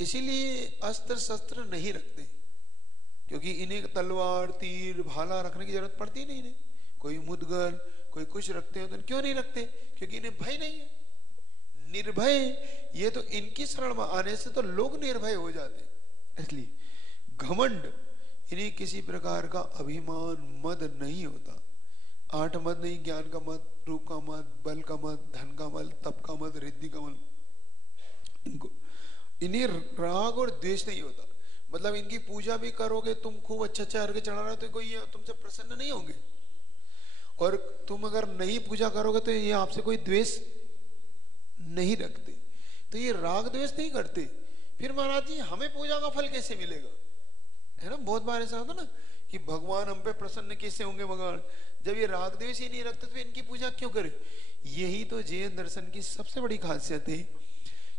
इसीलिए अस्त्र शस्त्र नहीं रखते, क्योंकि इन्हें तलवार तीर भाला रखने की जरूरत पड़ती नहीं। नहीं, कोई मुदगल कोई कुछ रखते हो तो क्यों नहीं रखते? क्योंकि इन्हें भय नहीं है, निर्भय। ये तो इनकी शरण में आने से तो लोग निर्भय हो जाते। इसलिए घमंड, इन्हें किसी प्रकार का अभिमान मद नहीं होता। 8 मद नहीं, ज्ञान का मद, रूप का मद, बल का मद, धन का मद, तप का मद, रिद्धि का मद। इन्हें राग और द्वेष नहीं होता। मतलब इनकी पूजा भी करोगे तुम, खूब अच्छा अर्घ्य चढ़ा रहे हो तो कोई तुमसे प्रसन्न नहीं होंगे, और तुम अगर नहीं पूजा करोगे तो ये आपसे कोई द्वेष नहीं रखते। तो ये राग द्वेष नहीं करते। फिर महाराज जी हमें पूजा का फल कैसे मिलेगा? है ना, बहुत बार ऐसा होता ना कि भगवान हम पे प्रसन्न कैसे होंगे भगवान, जब ये राग द्वेष ही नहीं रखते तो इनकी पूजा क्यों करें? यही तो जैन दर्शन की सबसे बड़ी खासियत है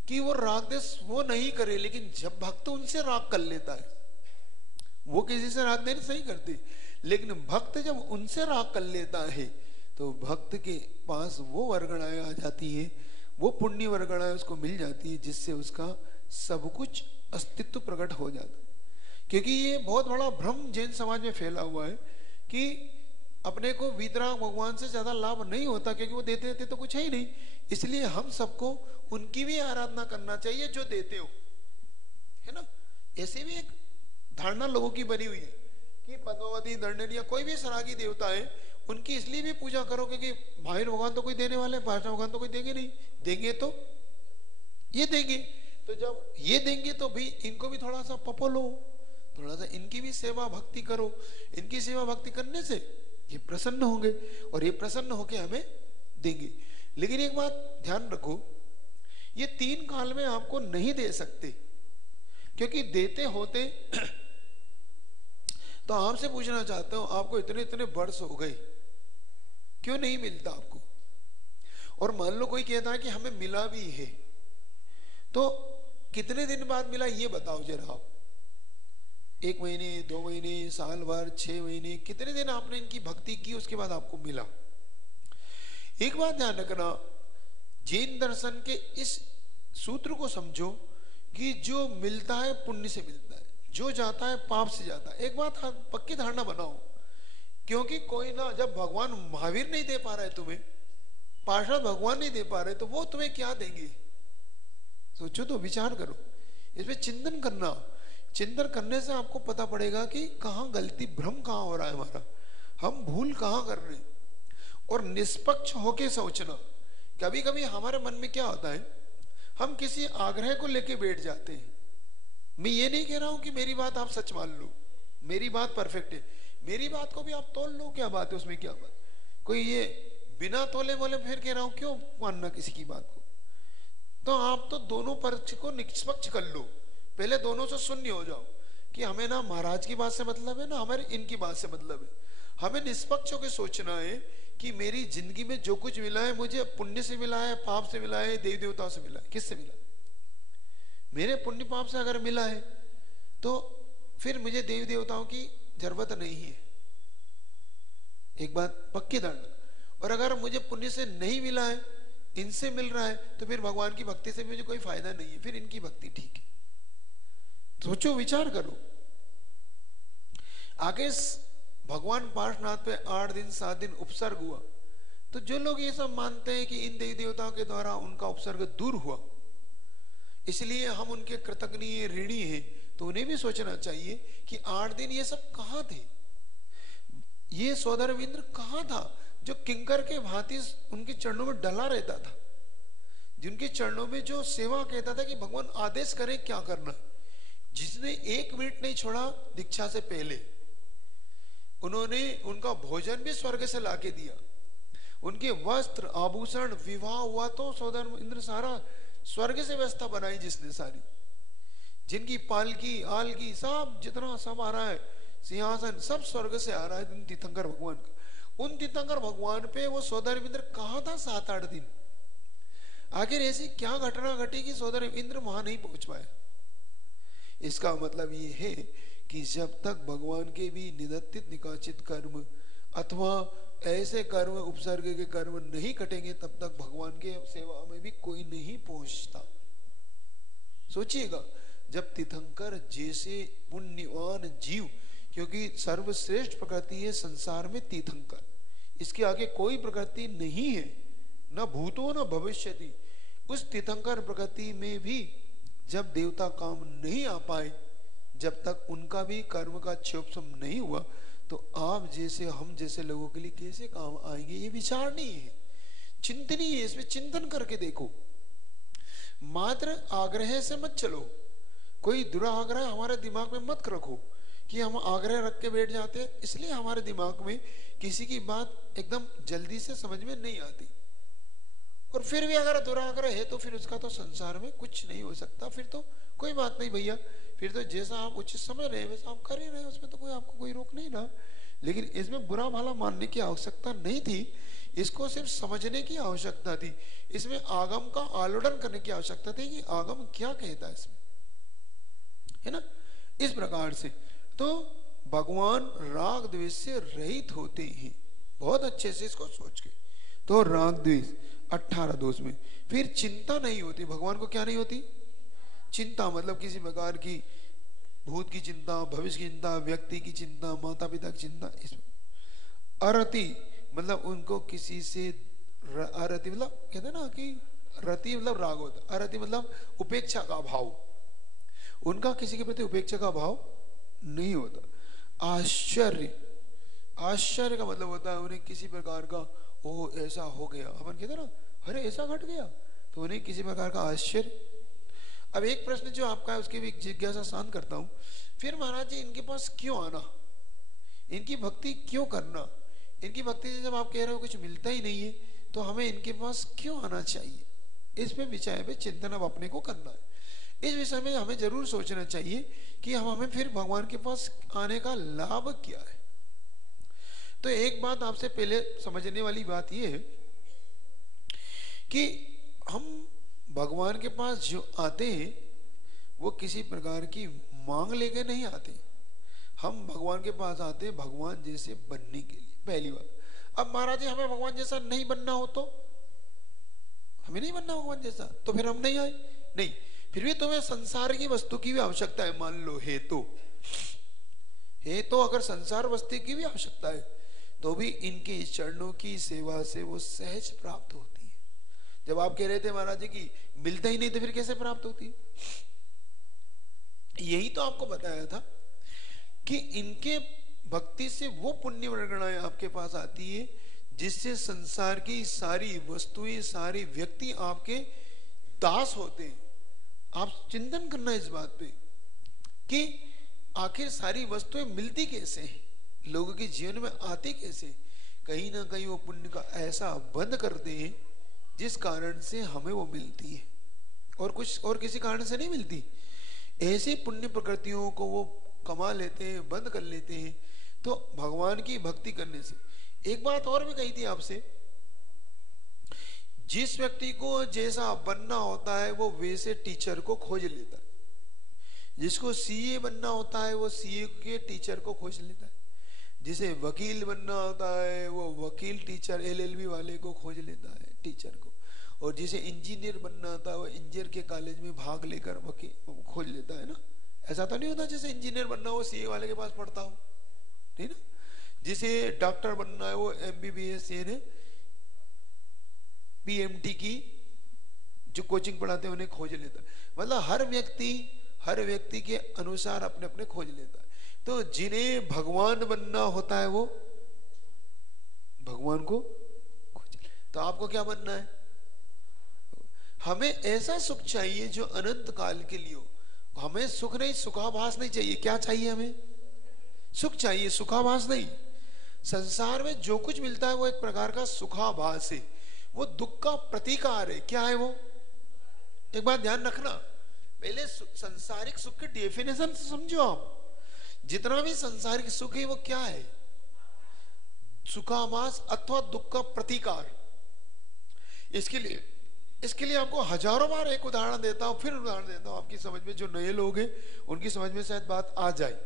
कि वो राग द्वेष वो नहीं करे, लेकिन जब भक्त उनसे राग कर लेता है, वो किसी से राग द्वेष नहीं करते, लेकिन भक्त जब उनसे राग कर लेता है तो भक्त के पास वो वर्गणाएं आ जाती है, वो पुण्य वर्गणाएं उसको मिल जाती है, जिससे उसका सब कुछ अस्तित्व प्रकट हो जाता है। क्योंकि ये बहुत बड़ा भ्रम जैन समाज में फैला हुआ है कि अपने को वीतराग भगवान से ज्यादा लाभ नहीं होता, क्योंकि वो देते देते तो कुछ है ही नहीं। इसलिए हम सबको उनकी भी आराधना करना चाहिए जो देते हो, है ना। ऐसी भी एक धारणा लोगों की बनी हुई है कि पद्मावती, दंडन या कोई भी सरागी देवता है उनकी इसलिए भी पूजा करो क्योंकि महावीर भगवान तो कोई देने वाले, पार्षद भगवान तो कोई देंगे नहीं, देंगे तो ये देंगे। तो जब ये देंगे तो भी इनको भी थोड़ा सा पपो लो, थोड़ा सा इनकी भी सेवा भक्ति करो। इनकी सेवा भक्ति करने से ये प्रसन्न होंगे और ये प्रसन्न होके हमें देंगे। लेकिन एक बात ध्यान रखो, ये 3 काल में आपको नहीं दे सकते, क्योंकि देते होते तो आपसे पूछना चाहता हूं, आपको इतने इतने वर्ष हो गए, क्यों नहीं मिलता आपको? और मान लो कोई कहता है कि हमें मिला भी है, तो कितने दिन बाद मिला ये बताओ जरा आप। 1 महीने, 2 महीने, साल भर, 6 महीने, कितने दिन आपने इनकी भक्ति की उसके बाद आपको मिला? एक बात ध्यान रखना, जैन दर्शन के इस सूत्र को समझो कि जो मिलता है पुण्य से मिलता है, जो जाता है पाप से जाता है। एक बात पक्की धारणा बनाओ, क्योंकि कोई ना, जब भगवान महावीर नहीं दे पा रहे तुम्हें, पार्षद भगवान नहीं दे पा रहे, तो वो तुम्हें क्या देंगे? सोचो तो, विचार करो, इसमें चिंतन करना। चिंतन करने से आपको पता पड़ेगा कि कहाँ गलती, भ्रम कहाँ हो रहा है हमारा, हम भूल कहाँ कर रहे हैं। और निष्पक्ष होके सोचना। कभी कभी हमारे मन में क्या होता है, हम किसी आग्रह को लेके बैठ जाते हैं। मैं ये नहीं कह रहा हूं कि मेरी बात आप सच मान लो, मेरी बात परफेक्ट है, मेरी बात को भी आप तोल लो, क्या बात है उसमें, क्या बात। कोई ये बिना तोले बोले फिर कह रहा हूं क्यों मानना किसी की बात को। तो आप तो दोनों पक्ष को निष्पक्ष कर लो, पहले दोनों से शून्य हो जाओ कि हमें ना महाराज की बात से मतलब है ना हमारे इनकी बात से मतलब है। हमें निष्पक्ष होकर सोचना है कि मेरी जिंदगी में जो कुछ मिला है मुझे पुण्य से मिला है, पाप से मिला है, देवी देवताओं से मिला है, किससे मिला? मेरे पुण्य पाप से अगर मिला है तो फिर मुझे देवी देवताओं की जरूरत नहीं है, एक बात पक्की धारणा। और अगर मुझे पुण्य से नहीं मिला है, इनसे मिल रहा है, तो फिर भगवान की भक्ति से मुझे कोई फायदा नहीं है, फिर इनकी भक्ति ठीक है। सोचो, विचार करो। आगे भगवान पार्श्वनाथ पे 8 दिन 7 दिन उपसर्ग हुआ, तो जो लोग ये सब मानते हैं कि इन देवी देवताओं के द्वारा उनका उपसर्ग दूर हुआ, इसलिए हम उनके कृतज्ञ ऋणी हैं, तो उन्हें भी सोचना चाहिए कि 8 दिन ये सब कहां थे। ये सौदागर इंद्र कहाँ था जो किंकर के भांति उनके चरणों में डला रहता था, जिनके चरणों में जो सेवा कहता था कि भगवान आदेश करें क्या करना, जिसने 1 मिनट नहीं छोड़ा दीक्षा से पहले। उन्होंने उनका भोजन भी स्वर्ग से लाके दिया, उनके वस्त्र आभूषण, विवाह हुआ तो सौदागर इंद्र सारा स्वर्ग से व्यवस्था बनाई जिसने सारी, जिनकी पालकी आलकी सब जितना सब आ रहा है, सिंहासन सब स्वर्ग से आ रहा है तीर्थंकर भगवान का। उन तीर्थंकर भगवान पे वो सौदागर इंद्र कहाँ था 7-8 दिन? आखिर ऐसी क्या घटना घटी कि सौदागर इंद्र वहां नहीं पहुंच पाया? इसका मतलब ये है कि जब तक भगवान के भी निदत्तित निकाचित कर्म अथवा ऐसे कर्म उपसर्ग के कर्म नहीं कटेंगे तब तक भगवान के सेवा में भी कोई नहीं पहुंचता। सोचिएगा, जब तीर्थंकर जैसे पुण्यवान जीव, क्योंकि सर्वश्रेष्ठ प्रकृति है संसार में तीर्थंकर, इसके आगे कोई प्रकृति नहीं है, न भूतो न भविष्यति। उस तीर्थंकर प्रकृति में भी जब देवता काम नहीं आ पाए, जब तक उनका भी कर्म का क्षोभसम नहीं हुआ, तो आप जैसे हम जैसे लोगों के लिए कैसे काम आएंगे? ये विचार नहीं है, चिंतनीय है, इसमें चिंतन करके देखो। मात्र आग्रह से मत चलो, कोई दुराग्रह हमारे दिमाग में मत रखो कि हम आग्रह रख के बैठ जाते हैं, इसलिए हमारे दिमाग में किसी की बात एकदम जल्दी से समझ में नहीं आती। और फिर भी अगर दुराग्रह है तो फिर उसका तो संसार में कुछ नहीं हो सकता, फिर तो कोई बात नहीं भैया, फिर तो जैसा आप उचित समझ रहे हैं वैसा आप कर ही रहे हैं, उसमें तो कोई आपको कोई रोक नहीं रहा। लेकिन इसमें बुरा भला मानने की आवश्यकता नहीं थी, इसको सिर्फ समझने की आवश्यकता थी, इसमें आगम का आलोडन करने की आवश्यकता थी कि आगम क्या कहता है इसमें, है ना। इस प्रकार से तो भगवान राग द्वेष से रहित होते हैं, बहुत अच्छे से इसको सोच के। तो राग द्वेष 18 दोष में फिर चिंता नहीं होती, भगवान को क्या नहीं होती? चिंता, मतलब किसी प्रकार की भूत की चिंता, भविष्य की चिंता, व्यक्ति की चिंता, माता पिता की चिंता। इसमें अरति मतलब उनको किसी से, अरति मतलब कहते हैं ना कि रति मतलब राग होता, अरति मतलब उपेक्षा का भाव, उनका किसी के प्रति उपेक्षा का भाव नहीं होता। आश्चर्य, आश्चर्य का मतलब होता है उन्हें किसी प्रकार का ओ ऐसा हो गया, अपन कहते ना अरे ऐसा घट गया, तो उन्हें किसी प्रकार का आश्चर्य। अब एक प्रश्न जो आपका है उसकी भी जिज्ञासा शांत करता हूं, फिर महाराज जी इनके पास क्यों आना, इनकी भक्ति क्यों करना, इनकी भक्ति से जब आप कह रहे हो कुछ मिलता ही नहीं है तो हमें इनके पास क्यों आना चाहिए? इस पे विषय पे चिंतन अब अपने को करना है। इस विषय में हमें जरूर सोचना चाहिए कि हमें फिर भगवान के पास आने का लाभ क्या है। तो एक बात आपसे पहले समझने वाली बात यह है कि हम भगवान के पास जो आते हैं वो किसी प्रकार की मांग लेके नहीं आते, हम भगवान के पास आते हैं भगवान जैसे बनने के लिए। पहली बात। अब महाराज जी हमें भगवान जैसा नहीं बनना हो तो, हमें नहीं बनना भगवान जैसा तो फिर हम नहीं आए, नहीं, फिर भी तुम्हें संसार की वस्तु की भी आवश्यकता है, मान लो है तो अगर संसार वस्तु की भी आवश्यकता है तो भी इनके चरणों की सेवा से वो सहज प्राप्त होती है। जब आप कह रहे थे महाराज जी की मिलता ही नहीं तो फिर कैसे प्राप्त होती है? यही तो आपको बताया था कि इनके भक्ति से वो पुण्य वर्गणाएं आपके पास आती है जिससे संसार की सारी वस्तुएं, सारी व्यक्ति आपके दास होते हैं। आप चिंतन करना इस बात पे कि आखिर सारी वस्तुएं मिलती कैसे हैं, लोगों के जीवन में आती कैसे? कहीं ना कहीं वो पुण्य का ऐसा बंद करते हैं जिस कारण से हमें वो मिलती है, और कुछ और किसी कारण से नहीं मिलती। ऐसी पुण्य प्रकृतियों को वो कमा लेते हैं, बंद कर लेते हैं। तो भगवान की भक्ति करने से एक बात और भी कही थी आपसे, जिस व्यक्ति को जैसा बनना होता है वो वैसे टीचर को खोज लेता है, जिसको सीए बनना होता है वो सीए के टीचर को खोज लेता है, जिसे वकील बनना होता है वो वकील टीचर एलएलबी वाले को खोज लेता है टीचर को, और जिसे इंजीनियर बनना होता है वो इंजीनियर के कॉलेज में भाग लेकर वकील खोज लेता है ना। ऐसा तो नहीं होता जैसे इंजीनियर बनना हो सीए वाले के पास पढ़ता हो, ठीक ना। जिसे डॉक्टर बनना है वो एमबीबीएस यानी पीएमटी की जो कोचिंग पढ़ाते हैं उन्हें खोज लेता है। मतलब हर व्यक्ति के अनुसार अपने अपने खोज लेता है। तो जिन्हें भगवान बनना होता है वो भगवान को खोज। तो आपको क्या बनना है? हमें ऐसा सुख चाहिए जो अनंत काल के लिए हो। हमें सुख नहीं, सुखाभास नहीं चाहिए। क्या चाहिए? हमें सुख चाहिए, सुखाभास नहीं। संसार में जो कुछ मिलता है वो एक प्रकार का सुखाभास है, वो दुख का प्रतीकार है। क्या है वो? एक बात ध्यान रखना, पहले संसारिक सुख की डेफिनेशन समझो आप। जितना भी संसारिक सुख है वो क्या है? सुखाभास अथवा दुख का प्रतीकार। इसके लिए आपको हजारों बार एक उदाहरण देता हूं, फिर उदाहरण देता हूं, आपकी समझ में, जो नए लोग हैं उनकी समझ में शायद बात आ जाए।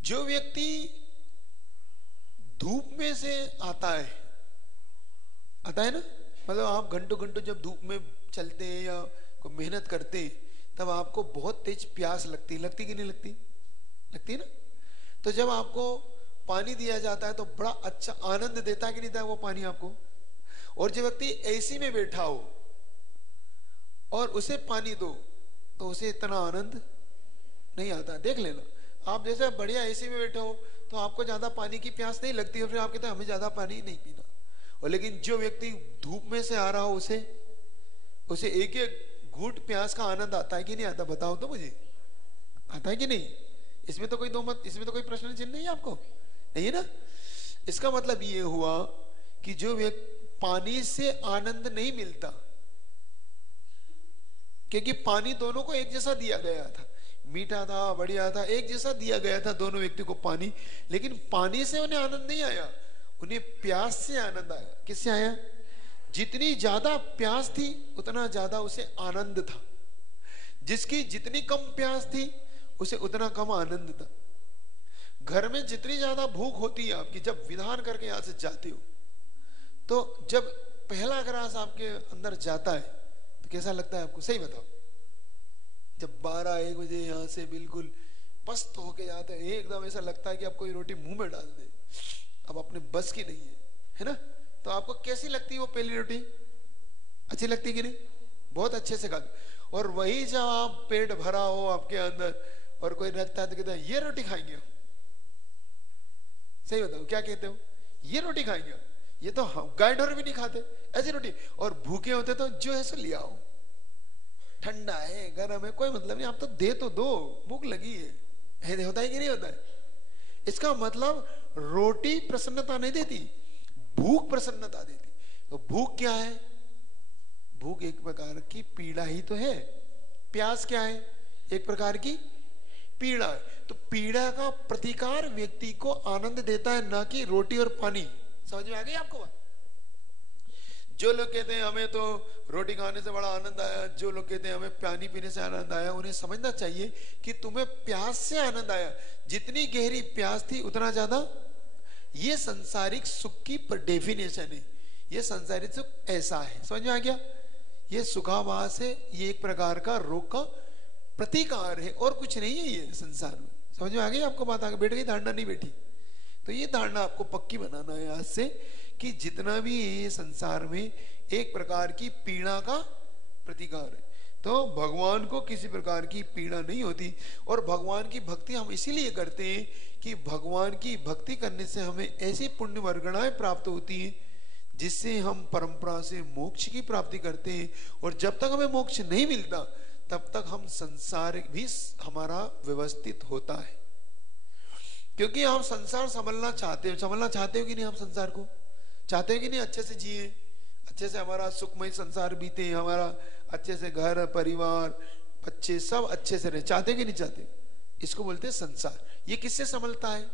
जो व्यक्ति धूप में से आता है ना, मतलब आप घंटों घंटों जब धूप में चलते हैं या कोई मेहनत करते हैं, तब आपको बहुत तेज प्यास लगती कि नहीं लगती? लगती है ना। तो जब आपको पानी दिया जाता है तो बड़ा अच्छा आनंद देता है कि नहीं देता वो पानी आपको? और जो व्यक्ति एसी में बैठा हो और उसे पानी दो तो उसे इतना आनंद नहीं आता। देख लेना, आप जैसे बढ़िया एसी में बैठे हो तो आपको ज्यादा पानी की प्यास नहीं लगती, और फिर आप कहते हैं हमें ज्यादा पानी नहीं पीना। और लेकिन जो व्यक्ति धूप में से आ रहा हो उसे एक एक घूंट प्यास का आनंद आता है कि नहीं आता? बताओ तो मुझे, आता है कि नहीं? इसमें तो कोई प्रश्न चिन्ह नहीं है आपको, नहीं है ना। इसका मतलब ये हुआ कि जो व्यक्ति पानी से आनंद नहीं मिलता, क्योंकि पानी दोनों को एक जैसा दिया गया था, मीठा था, बढ़िया था, एक जैसा दिया गया था दोनों व्यक्ति को पानी। लेकिन पानी से उन्हें आनंद नहीं आया, उन्हें प्यास से आनंद आया। किससे आया? जितनी ज्यादा प्यास थी उतना ज्यादा उसे आनंद था, जिसकी जितनी कम प्यास थी उसे उतना कम आनंद था। घर में जितनी ज्यादा भूख होती है आपकी, जब विधान करके यहां से जाते हो तो जब पहला ग्रास आपके अंदर जाता है तो कैसा लगता है आपको? सही बताओ। जब 12-1 बजे यहां से बिल्कुल पस्त होके जाते हैं, एकदम ऐसा लगता है कि आप कोई रोटी मुंह में डाल दे, अब अपने बस की नहीं है ना। तो आपको कैसी लगती है वो पहली रोटी? अच्छी लगती कि नहीं? बहुत अच्छे से खाते। और वही जब आप पेट भरा हो आपके अंदर और कोई रखता है तो कहता है ये रोटी खाएंगे। सही बताओ, क्या कहते हो? ये रोटी खाएंगे। ये तो गाय ढोर भी नहीं खाते ऐसी रोटी। और भूखे होते तो जो है सो ले आओ, ठंडा है, गर्म है, कोई मतलब नहीं, आप तो दो, भूख लगी है। होता है कि नहीं होता है? इसका मतलब रोटी प्रसन्नता नहीं देती, भूख प्रसन्नता देती। तो भूख क्या है? भूख एक प्रकार की पीड़ा ही तो है। प्यास क्या है? एक प्रकार की पीड़ा है। तो पीड़ा का प्रतिकार व्यक्ति को आनंद देता है, ना कि रोटी और पानी। समझ में आ गई आपको बात? जो लोग कहते हैं हमें तो रोटी खाने से बड़ा आनंद आया, जो लोग कहते हैं हमें पानी पीने से आनंद आया, उन्हें समझना चाहिए कि तुम्हें प्यास से आनंद आया। जितनी गहरी प्यास थी उतना ज्यादा ये संसारिक सुख की डेफिनेशन है। ये संसारिक सुख ऐसा है। समझ में आ गया? ये सुखाभास है, ये एक प्रकार का रोग का प्रतिकार है और कुछ नहीं है ये संसार में। समझ में आ गई आपको बात? आगे बैठ गई? धारणा नहीं बैठी? तो ये धारणा आपको पक्की बनाना है आज से कि जितना भी ये संसार में एक प्रकार की पीड़ा का प्रतिकार है, तो भगवान को किसी प्रकार की पीड़ा नहीं होती। और भगवान की भक्ति हम इसीलिए करते हैं कि भगवान की भक्ति करने से हमें ऐसी पुण्य वर्गणाएं प्राप्त होती हैं जिससे हम परंपरा से मोक्ष की प्राप्ति करते हैं। और जब तक हमें मोक्ष नहीं मिलता तब तक हम संसार भी हमारा व्यवस्थित होता है, क्योंकि हम संसार संभलना चाहते हो कि नहीं? हम संसार को चाहते हो कि नहीं? अच्छे से जिए, अच्छे से हमारा सुखमय संसार बीते, हमारा अच्छे से घर परिवार बच्चे सब अच्छे से रहे, चाहते हो कि नहीं चाहते? इसको बोलते हैं संसार। ये किससे संभलता है?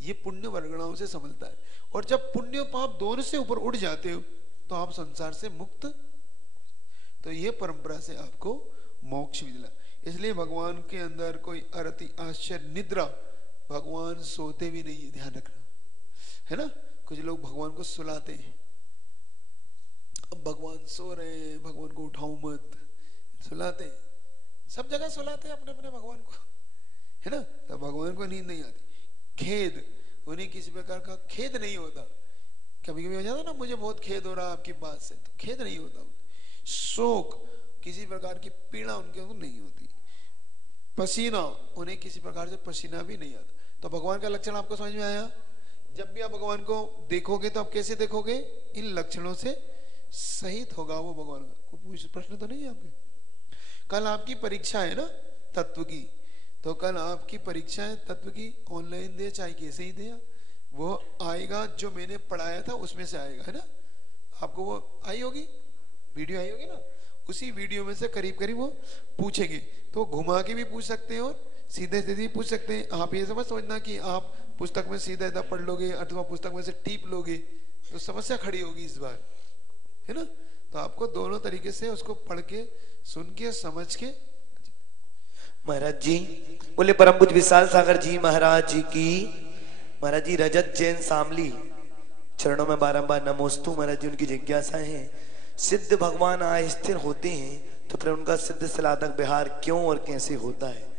ये पुण्य वर्गणाओं से संभलता है। और जब पुण्य पाप दोनों से ऊपर उठ जाते हो तो आप संसार से मुक्त। तो ये परंपरा से आपको मोक्ष मिला। इसलिए भगवान के अंदर कोई अरति आश्चर्य निद्रा, भगवान सोते भी नहीं है, ध्यान रखना है ना। कुछ लोग भगवान को सुलाते हैं, अब भगवान सो रहे हैं, भगवान को उठाओ मत, सुलाते हैं, सब जगह सुलाते हैं अपने अपने भगवान को, है ना। तो भगवान को नींद नहीं आती। खेद, उन्हें किसी प्रकार का खेद नहीं होता। कभी कभी हो जाता ना, मुझे बहुत खेद हो रहा है आपकी बात से, तो खेद नहीं होता। शोक, किसी प्रकार की पीड़ा उनके को नहीं होती। पसीना, उन्हें किसी प्रकार से पसीना भी नहीं आता। तो भगवान का लक्षण आपको समझ में आया? जब भी आप भगवान को देखोगे तो आप कैसे देखोगे? इन लक्षणों से सहित होगा वो भगवान का। कोई प्रश्न तो नहीं है आपके? कल आपकी परीक्षा है ना तत्व की, तो कल आपकी परीक्षा है तत्व की, ऑनलाइन दे चाहे कैसे ही दे, वो आएगा जो मैंने पढ़ाया था उसमें से आएगा, है ना? आपको वो आई होगी, वीडियो आई होगी ना, उसी वीडियो में से करीब करीब वो पूछेंगे। तो घुमा के भी पूछ सकते हैं और सीधे सीधे भी पूछ सकते हैं। आप ये समझ समझना कि आप पुस्तक में सीधा सीधा पढ़ लोगे अथवा पुस्तक में से टीप लोगे तो समस्या खड़ी होगी इस बार, है ना? तो आपको दोनों तरीके से उसको पढ़ के, सुन के, समझ के। महाराज जी बोले परम पूज्य विशाल सागर जी महाराज जी की। महाराज जी रजत जैन शामली चरणों में बारंबार नमोस्तु। महाराज जी उनकी जिज्ञासा है, सिद्ध भगवान अस्थिर होते हैं तो फिर उनका सिद्ध सलातक विहार क्यों और कैसे होता है?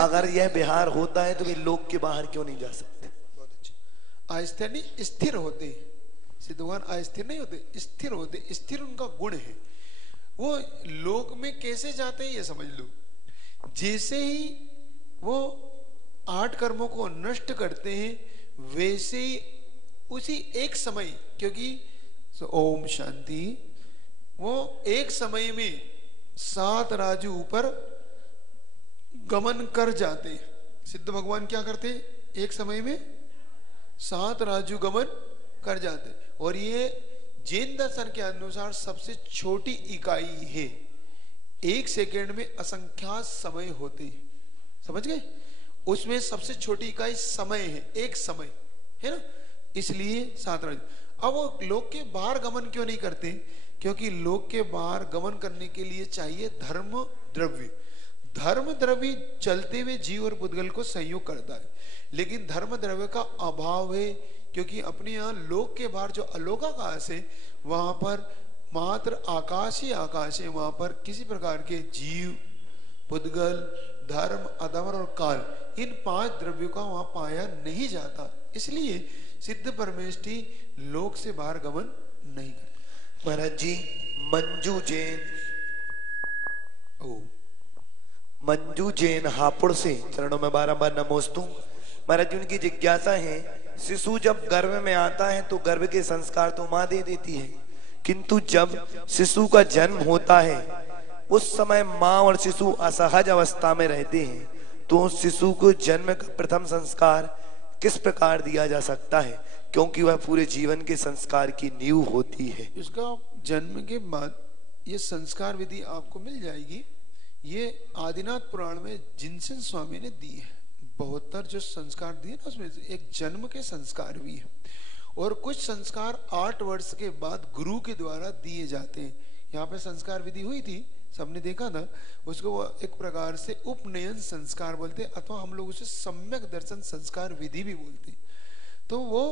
अगर यह विहार होता है तो वे लोक के बाहर क्यों नहीं जा सकते? बहुत अच्छा। अस्थिर नहीं, स्थिर होते। सिद्ध भगवान अस्थिर नहीं होते, स्थिर होते। स्थिर उनका गुण है। वो लोक में कैसे जाते हैं ये समझ लो। जैसे ही वो 8 कर्मों को नष्ट करते हैं वैसे ही उसी एक समय, क्योंकि ओम शांति, वो एक समय में 7 राजू ऊपर गमन कर जाते हैं। सिद्ध भगवान क्या करते हैं? एक समय में 7 राजू गमन कर जाते हैं। और ये जैन दर्शन के अनुसार सबसे छोटी इकाई है। 1 सेकेंड में असंख्यात समय होते हैं, समझ गए? उसमें सबसे छोटी इकाई समय है, एक समय है ना, इसलिए 7 राजू। अब वो लोक के बाहर गमन क्यों नहीं करते? क्योंकि लोक के बाहर गमन करने के लिए चाहिए धर्म द्रव्य। धर्म द्रव्य चलते हुए जीव और पुद्गल को संयोग करता है, लेकिन धर्म द्रव्य का अभाव है। क्योंकि अपने यहाँ लोक के बाहर जो अलोकाकाश है वहां पर मात्र आकाश ही आकाश है। वहां पर किसी प्रकार के जीव, पुद्गल, धर्म, अधर्म और काल, इन 5 द्रव्यों का वहां पाया नहीं जाता। इसलिए सिद्ध परमेष्ठी लोक से बाहर गमन नहीं करते। महाराज जी मंजू जैन, मंजू जैन हापुड़ से चरणों में बारंबार नमोस्तु। महाराज जी उनकी जिज्ञासा है, शिशु जब गर्भ में आता है तो गर्भ के संस्कार तो माँ दे देती है, किंतु जब शिशु का जन्म होता है उस समय माँ और शिशु असहज अवस्था में रहते हैं, तो उस शिशु को जन्म का प्रथम संस्कार किस प्रकार दिया जा सकता है? क्योंकि वह पूरे जीवन के संस्कार की नींव होती है। इसका जन्म के बाद ये संस्कार विधि आपको मिल जाएगी। ये आदिनाथ पुराण में जिनसन स्वामी ने दी है। 72 जो संस्कार दिए ना, उसमें एक जन्म के संस्कार भी है। और कुछ संस्कार 8 वर्ष के बाद गुरु के द्वारा दिए जाते हैं। यहाँ पे संस्कार विधि हुई थी, सबने देखा था। उसको वो एक प्रकार से उपनयन संस्कार बोलते हैं, अथवा हम लोग उसे सम्यक दर्शन संस्कार विधि भी बोलते हैं। तो वो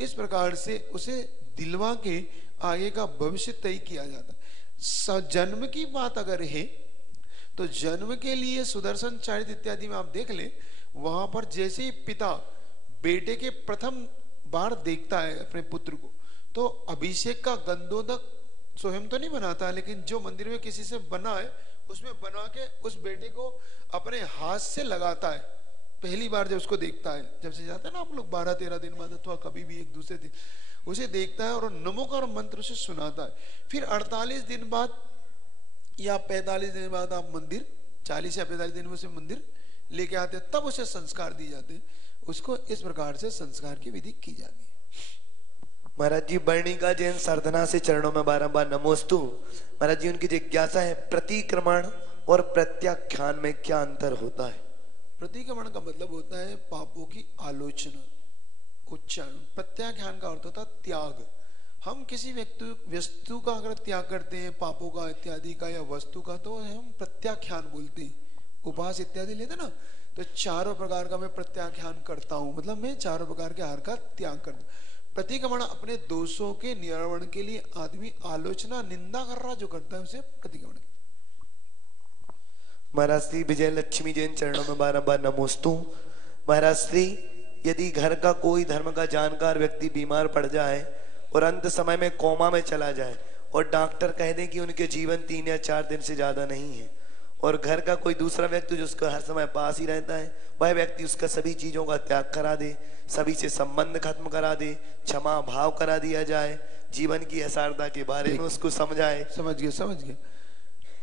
इस प्रकार से उसे दिलवा के आगे का भविष्य तय किया जाता। जन्म की बात अगर है तो जन्म के लिए सुदर्शन चरित इत्यादि में आप देख ले, वहां पर जैसे ही पिता बेटे के प्रथम बार देखता है अपने पुत्र को, तो अभिषेक का गंधोदक स्वयं तो नहीं बनाता, लेकिन जो मंदिर में किसी से बना है उसमें बना के उस बेटे को अपने हाथ से लगाता है। पहली बार जब उसको देखता है, जब से जाते हैं ना आप लोग 12-13 दिन बाद अथवा कभी भी एक दूसरे दिन, उसे देखता है और नमोकार मंत्र उसे सुनाता है। फिर 48 दिन बाद या 45 दिन बाद आप मंदिर, 40 या 45 दिन में उसे मंदिर लेके आते, तब उसे संस्कार दिए जाते। उसको इस प्रकार से संस्कार की विधि की जाती है। महाराज जी वर्णिका जैन सरधना से चरणों में बारंबार नमोस्तु। महाराज जी उनकी जिज्ञासा है, प्रतिक्रमण और प्रत्याख्यान में क्या अंतर होता है? प्रतिक्रमण का मतलब होता है पापों की आलोचना, उच्चारण। प्रत्याख्यान का अर्थ होता है त्याग। हम किसी वस्तु का अगर त्याग करते हैं, पापों का इत्यादि का या वस्तु का, तो हम प्रत्याख्यान बोलते हैं। उपवास इत्यादि लेते ना, तो 4 प्रकार का मैं प्रत्याख्यान करता हूं, मतलब मैं 4 प्रकार के आहार का त्याग करता हूं। प्रतिक्रमण अपने दोषों के निवारण के लिए आदमी आलोचना, निंदा कर रहा जो करता है उसे प्रतिक्रमण। महाराज श्री विजय लक्ष्मी जैन चरणों में बारंबार नमोस्तु। महाराज श्री यदि घर का कोई धर्म का जानकार व्यक्ति बीमार पड़ जाए और अंत समय में कोमा में चला जाए और डॉक्टर कह दें कि उनके जीवन 3 या 4 दिन से ज्यादा नहीं है, और घर का कोई दूसरा व्यक्ति जो उसका हर समय पास ही रहता है, वह व्यक्ति उसका सभी चीजों का त्याग करा दे, सभी से संबंध खत्म करा दे, क्षमा भाव करा दिया जाए, जीवन की असारता के बारे में उसको समझाए। समझ गए।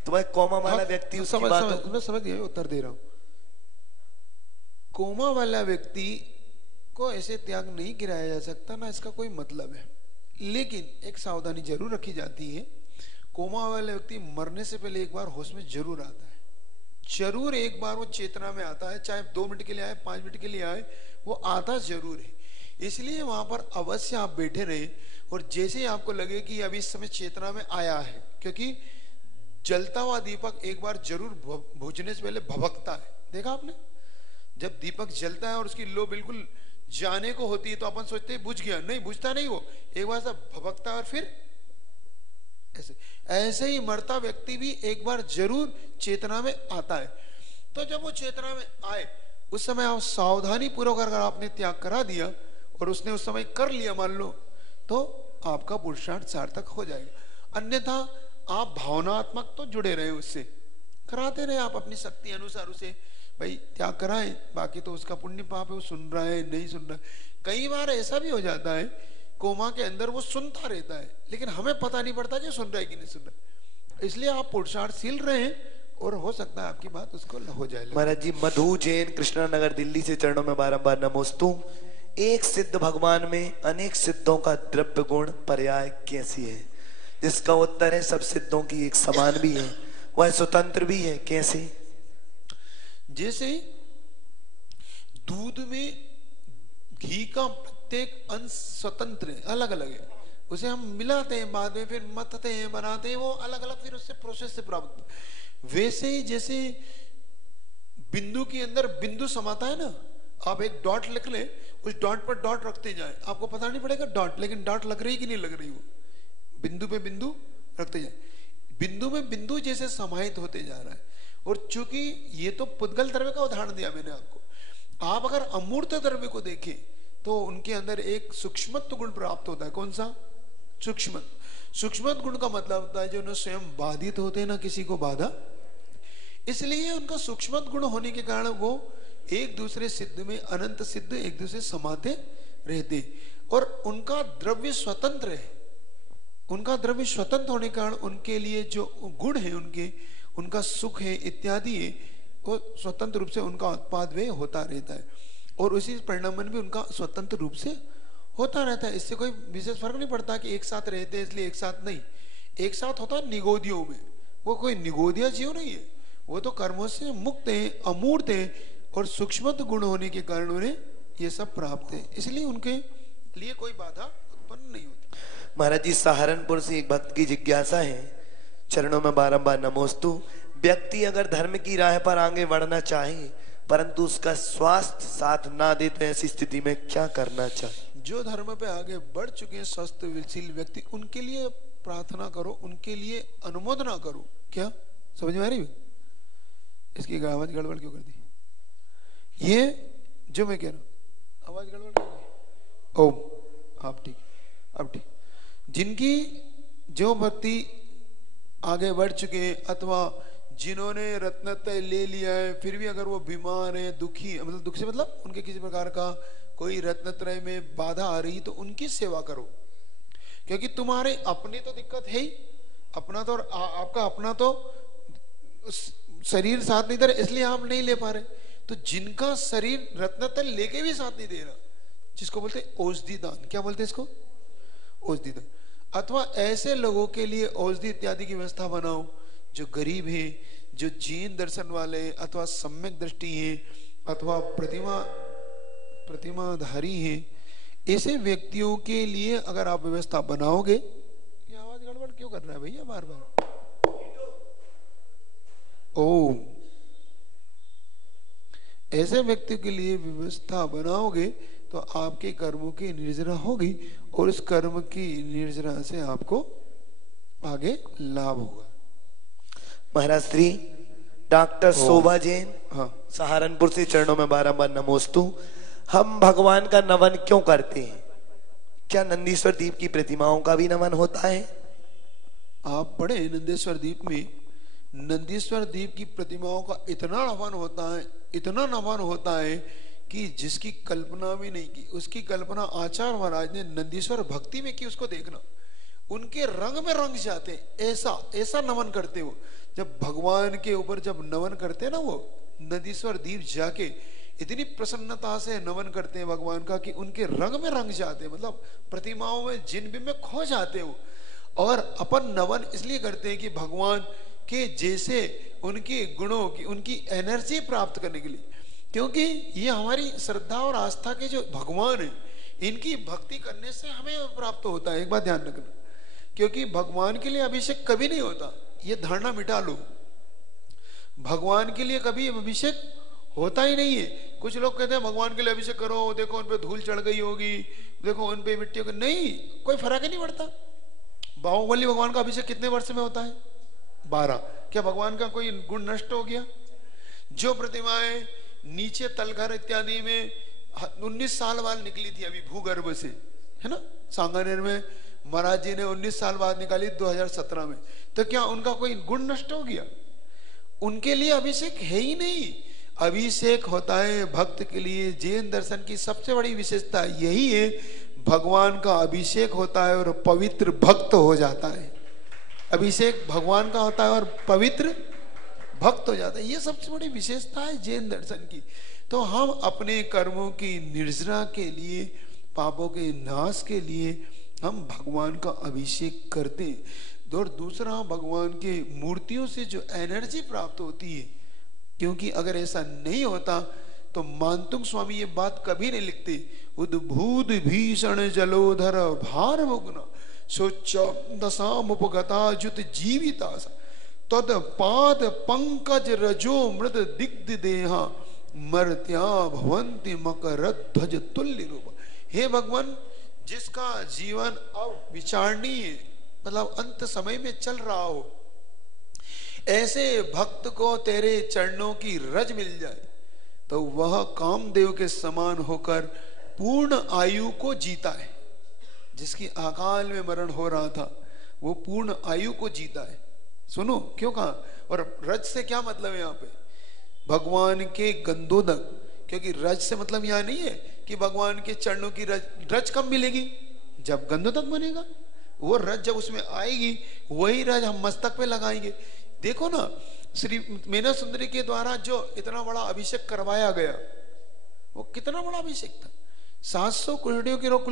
तो वह कोमा वाला व्यक्ति उसकी बातों मैं समझ गया, उत्तर दे रहा हूं। कोमा वाला व्यक्ति को ऐसे त्याग नहीं गिराया जा सकता, ना इसका कोई मतलब है। लेकिन एक सावधानी जरूर रखी जाती है, कोमा वाला व्यक्ति मरने से पहले एक बार होश में जरूर आता है, जरूर एक बार वो चेतना में आता है, चाहे 2 मिनट के लिए आए, 5 मिनट के लिए आए, वो आता जरूर है। इसलिए वहां पर अवश्य आप बैठे रहे, और जैसे ही आपको लगे कि अभी इस समय चेतना में आया है, क्योंकि जलता हुआ दीपक एक बार जरूर बुझने से पहले भभकता है। देखा आपने, जब दीपक जलता है और उसकी लो बिल्कुल जाने को होती है तो अपन सोचते हैं बुझ गया, नहीं बुझता नहीं, वो एक बार सब भभकता है और फिर ऐसे ही मरता व्यक्ति भी एक बार जरूर चेतना में आता है। तो जब वो चेतना में आए उस समय आप सावधानी पूर्वक अगर आपने त्याग करा दिया और उसने उस समय कर लिया मान लो, तो आपका पुरुषार्थ सार्थक हो जाएगा। अन्यथा आप भावनात्मक तो जुड़े रहे, उससे कराते रहे आप अपनी शक्ति अनुसार उसे भाई त्याग कराएं, बाकी तो उसका पुण्य पाप है, वो सुन रहा है नहीं सुन रहा है। कई बार ऐसा भी हो जाता है कोमा के अंदर वो सुनता रहता है, लेकिन हमें पता नहीं पड़ता कि सुन रहा है कि नहीं सुन रहा है। इसलिए आप पुरुषार्थशील रहे और हो सकता है आपकी बात उसको हो जाए। महाराज जी, मधु जैन, कृष्णा नगर, दिल्ली से चरणों में बारंबार नमोस्तु। एक सिद्ध भगवान में अनेक सिद्धों का द्रव्य गुण पर्याय कैसी है? जिसका उत्तर है सब सिद्धों की एक समान भी है, वह स्वतंत्र भी है। कैसे? जैसे दूध में घी का प्रत्येक अंश स्वतंत्र है, अलग अलग है, उसे हम मिलाते हैं बाद में, फिर मथते हैं, बनाते हैं, वो अलग अलग फिर उससे प्रोसेस से प्राप्त। वैसे ही जैसे बिंदु के अंदर बिंदु समाता है ना, आप एक डॉट लिख ले, उस डॉट पर डॉट रखते जाए, आपको पता नहीं पड़ेगा डॉट, लेकिन डॉट लग रही कि नहीं लग रही, वो बिंदु पे बिंदु रखते जाए, बिंदु में बिंदु जैसे समाहित होते जा रहा है। और चूंकि ये तो पुद्गल द्रव्य का उदाहरण दिया मैंने आपको, आप अगर अमूर्त द्रव्य को देखें तो उनके अंदर एक सूक्ष्मत्व गुण प्राप्त होता है। कौन सा? सूक्ष्मत्व गुण का मतलब होता है जो न स्वयं बाधित होते हैं, ना किसी को बाधा। इसलिए उनका सूक्ष्मत्व गुण होने के कारण वो एक दूसरे सिद्ध में, अनंत सिद्ध एक दूसरे समाते रहते, और उनका द्रव्य स्वतंत्र है। उनका द्रव्य स्वतंत्र होने के कारण उनके लिए जो गुण है, उनका सुख है इत्यादि है, वो स्वतंत्र रूप से उनका उत्पाद व्यय होता रहता है, और उसी परिणाम भी उनका स्वतंत्र रूप से होता रहता है। इससे कोई विशेष फर्क नहीं पड़ता कि एक साथ रहते हैं इसलिए एक साथ नहीं। एक साथ होता है निगोदियों में, वो कोई निगोदिया जीव नहीं है, वो तो कर्मों से मुक्त है, अमूर्त है, और सूक्ष्म गुण होने के कारण उन्हें ये सब प्राप्त है, इसलिए उनके लिए कोई बाधा उत्पन्न नहीं होती। महाराज जी, सहारनपुर से एक भक्त की जिज्ञासा है, चरणों में बारंबार नमोस्तु। व्यक्ति अगर धर्म की राह पर आगे बढ़ना चाहे परंतु उसका स्वास्थ्य साथ ना दे, तो ऐसी स्थिति में क्या करना चाहिए? जो धर्म पे आगे बढ़ चुके हैं स्वस्थ विलशील व्यक्ति, उनके लिए प्रार्थना करो, उनके लिए अनुमोदना करो। क्या समझ में आ रही? इसकी आवाज गड़बड़ क्यों कर दी? ये जो मैं कह रहा हूं आवाज गड़बड़ क्यों कर? ओम, आप ठीक, अब ठीक। जिनकी जो भक्ति आगे बढ़ चुके हैं अथवा जिन्होंने रत्नत्रय ले लिया है फिर भी अगर वो बीमार है, दुखी, मतलब दुख से मतलब उनके किसी प्रकार का कोई रत्नत्रय में बाधा आ रही, तो उनकी सेवा करो, क्योंकि तुम्हारे अपनी तो दिक्कत है ही, अपना तो आपका अपना तो शरीर साथ नहीं दे रहा, इसलिए आप नहीं ले पा रहे। तो जिनका शरीर रत्नत्रय लेके भी साथ नहीं दे रहा, जिसको बोलते औषधि दान, क्या बोलते इसको? औषधि दान। अथवा ऐसे लोगों के लिए औषधि इत्यादि की व्यवस्था बनाओ जो गरीब हैं, जो जीन दर्शन वाले, अथवा सम्यक दृष्टि है, अथवा प्रतिमाधारी है। ऐसे व्यक्तियों के लिए अगर आप व्यवस्था बनाओगे, ये आवाज गड़बड़ क्यों कर रहा है भैया बार बार? ओ, ऐसे व्यक्ति के लिए व्यवस्था बनाओगे तो आपके कर्मों की निर्जरा होगी, और उस कर्म की निर्जरा से आपको आगे लाभ होगा। महाराज श्री डॉक्टर शोभा जैन, हाँ, सहारनपुर से चरणों में बारंबार नमोस्तु। हम भगवान का नमन क्यों करते हैं? क्या नंदीश्वर दीप की प्रतिमाओं का भी नमन होता है? आप पढ़े नंदेश्वर दीप में नंदीश्वर द्वीप की प्रतिमाओं का इतना नफन होता है, इतना नफन होता है कि जिसकी कल्पना भी नहीं की। उसकी कल्पना आचार्य महाराज ने नंदीश्वर भक्ति में की। उसको देखना, उनके रंग में रंग जाते हैं, ऐसा ऐसा नमन करते हो। जब भगवान के ऊपर जब नमन करते हैं ना, वो नंदीश्वर द्वीप जाके इतनी प्रसन्नता से नमन करते हैं भगवान का कि उनके रंग में रंग जाते हैं, मतलब प्रतिमाओं में जिन भी में खो जाते हो। और अपन नमन इसलिए करते हैं कि भगवान के जैसे उनके गुणों की, उनकी एनर्जी प्राप्त करने के लिए, क्योंकि ये हमारी श्रद्धा और आस्था के जो भगवान है, इनकी भक्ति करने से हमें प्राप्त होता है। एक बात ध्यान रखना, क्योंकि भगवान के लिए अभिषेक कभी नहीं होता, ये धारणा मिटा लो। भगवान के लिए कभी अभिषेक होता ही नहीं है। कुछ लोग कहते हैं भगवान के लिए अभिषेक करो, देखो उन पे धूल चढ़ गई होगी, देखो उन पे मिट्टी होगी। नहीं, कोई फर्क ही नहीं पड़ता। बाहुबली भगवान का अभिषेक कितने वर्ष में होता है? 12। क्या भगवान का कोई गुण नष्ट हो गया? जो प्रतिमाएं नीचे तलघर इत्यादि में 19 साल बाद निकली थी अभी भूगर्भ से, है ना, सांगानेर में महाराज जी ने 19 साल बाद निकाली 2017 में, तो क्या उनका कोई गुण नष्ट हो गया? उनके लिए अभिषेक है ही नहीं। अभिषेक होता है भक्त के लिए। जैन दर्शन की सबसे बड़ी विशेषता यही है, भगवान का अभिषेक होता है और पवित्र भक्त हो जाता है। अभिषेक भगवान का होता है और पवित्र भक्त हो जाता है। ये सबसे बड़ी विशेषता है जैन दर्शन की। तो हम अपने कर्मों की निर्जरा के लिए, पापों के नाश के लिए हम भगवान का अभिषेक करते हैं। और दूसरा, भगवान के मूर्तियों से जो एनर्जी प्राप्त होती है, क्योंकि अगर ऐसा नहीं होता तो मानतुंग स्वामी ये बात कभी नहीं लिखते। उद्भूत भीषण जलोधर भार मुग्न दशामुपगता जुत जीविता तद पाद पंकज रजो मृद दिग्ध देहा मर्त्या भवंति मकर ध्वज तुल्य रूप। हे भगवान, जिसका जीवन अब विचारणीय, मतलब अंत समय में चल रहा हो, ऐसे भक्त को तेरे चरणों की रज मिल जाए तो वह कामदेव के समान होकर पूर्ण आयु को जीता है। जिसकी अकाल में मरण हो रहा था वो पूर्ण आयु को जीता है। सुनो क्यों कहा। और रज से क्या मतलब है यहाँ पे? भगवान के गंधोदक, क्योंकि रज से मतलब यहाँ नहीं है कि भगवान के चरणों की रज। रज कब मिलेगी? जब गंधोदक बनेगा। वो रज जब उसमें आएगी, वही रज हम मस्तक पे लगाएंगे। देखो ना, श्री मीना सुंदरी के द्वारा जो इतना बड़ा अभिषेक करवाया गया, वो कितना बड़ा अभिषेक था। 700 कुल्हाड़ियों की रोक।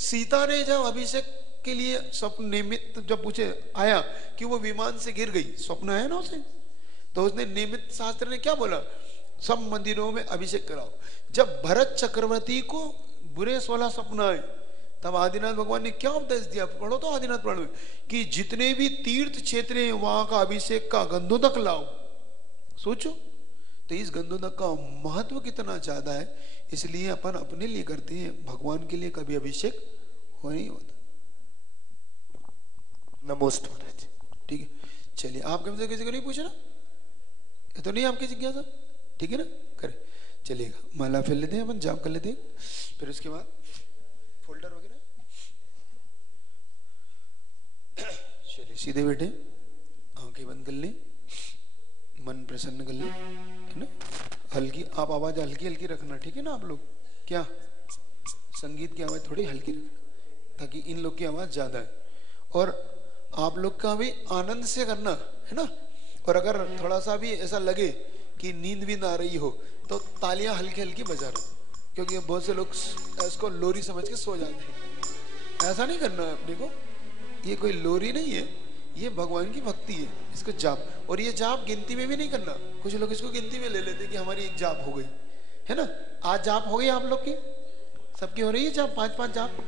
सीता ने जब अभिषेक के लिए स्वप्न निमित्त जब पूछे आया कि वो विमान से गिर गई, स्वप्न आया ना उसे, तो उसने निमित्त शास्त्र ने क्या बोला? सब मंदिरों में अभिषेक कराओ। जब भरत चक्रवर्ती को बुरे 16 स्वप्न आए, तब आदिनाथ भगवान ने क्या उपदेश दिया? पढ़ो तो आदिनाथ पुराण में कि जितने भी तीर्थ क्षेत्र हैं वहां का अभिषेक का गंधोदक लाओ। सोचो तो इस गंधोदक का महत्व कितना ज्यादा है। इसलिए अपन अपने लिए करते हैं, भगवान के लिए कभी अभिषेक हो नहीं होता। नमोस्तु महाराज। ठीक है, चलिए। आप कम से किसी को नहीं पूछ रहा? ये तो नहीं आपकी जिज्ञासा? ठीक है ना, करें, चलिएगा। माला फैल लेते हैं अपन, जाप कर लेते हैं, फिर उसके बाद फोल्डर वगैरह। चलिए सीधे बैठे, आंखें बंद कर लें, मन प्रसन्न कर लें, है ना। हल्की आप आवाज हल्की हल्की रखना, ठीक है ना। आप लोग क्या संगीत की आवाज थोड़ी हल्की रखना, ताकि इन लोग की आवाज ज्यादा है। और आप लोग का भी आनंद से करना, है ना। और अगर थोड़ा सा भी ऐसा लगे कि नींद भी ना आ रही हो तो तालियां हल्की हल्की बजा रहे, क्योंकि बहुत से लोग इसको लोरी समझ के सो जाते हैं। ऐसा नहीं करना है अपने को। ये कोई लोरी नहीं है, ये भगवान की भक्ति है। इसको जाप, और ये जाप गिनती में भी नहीं करना। कुछ लोग इसको गिनती में ले लेते कि हमारी एक जाप हो गई, है ना। आज जाप हो गई आप लोग की, सबकी हो रही है जाप। 5-5 जाप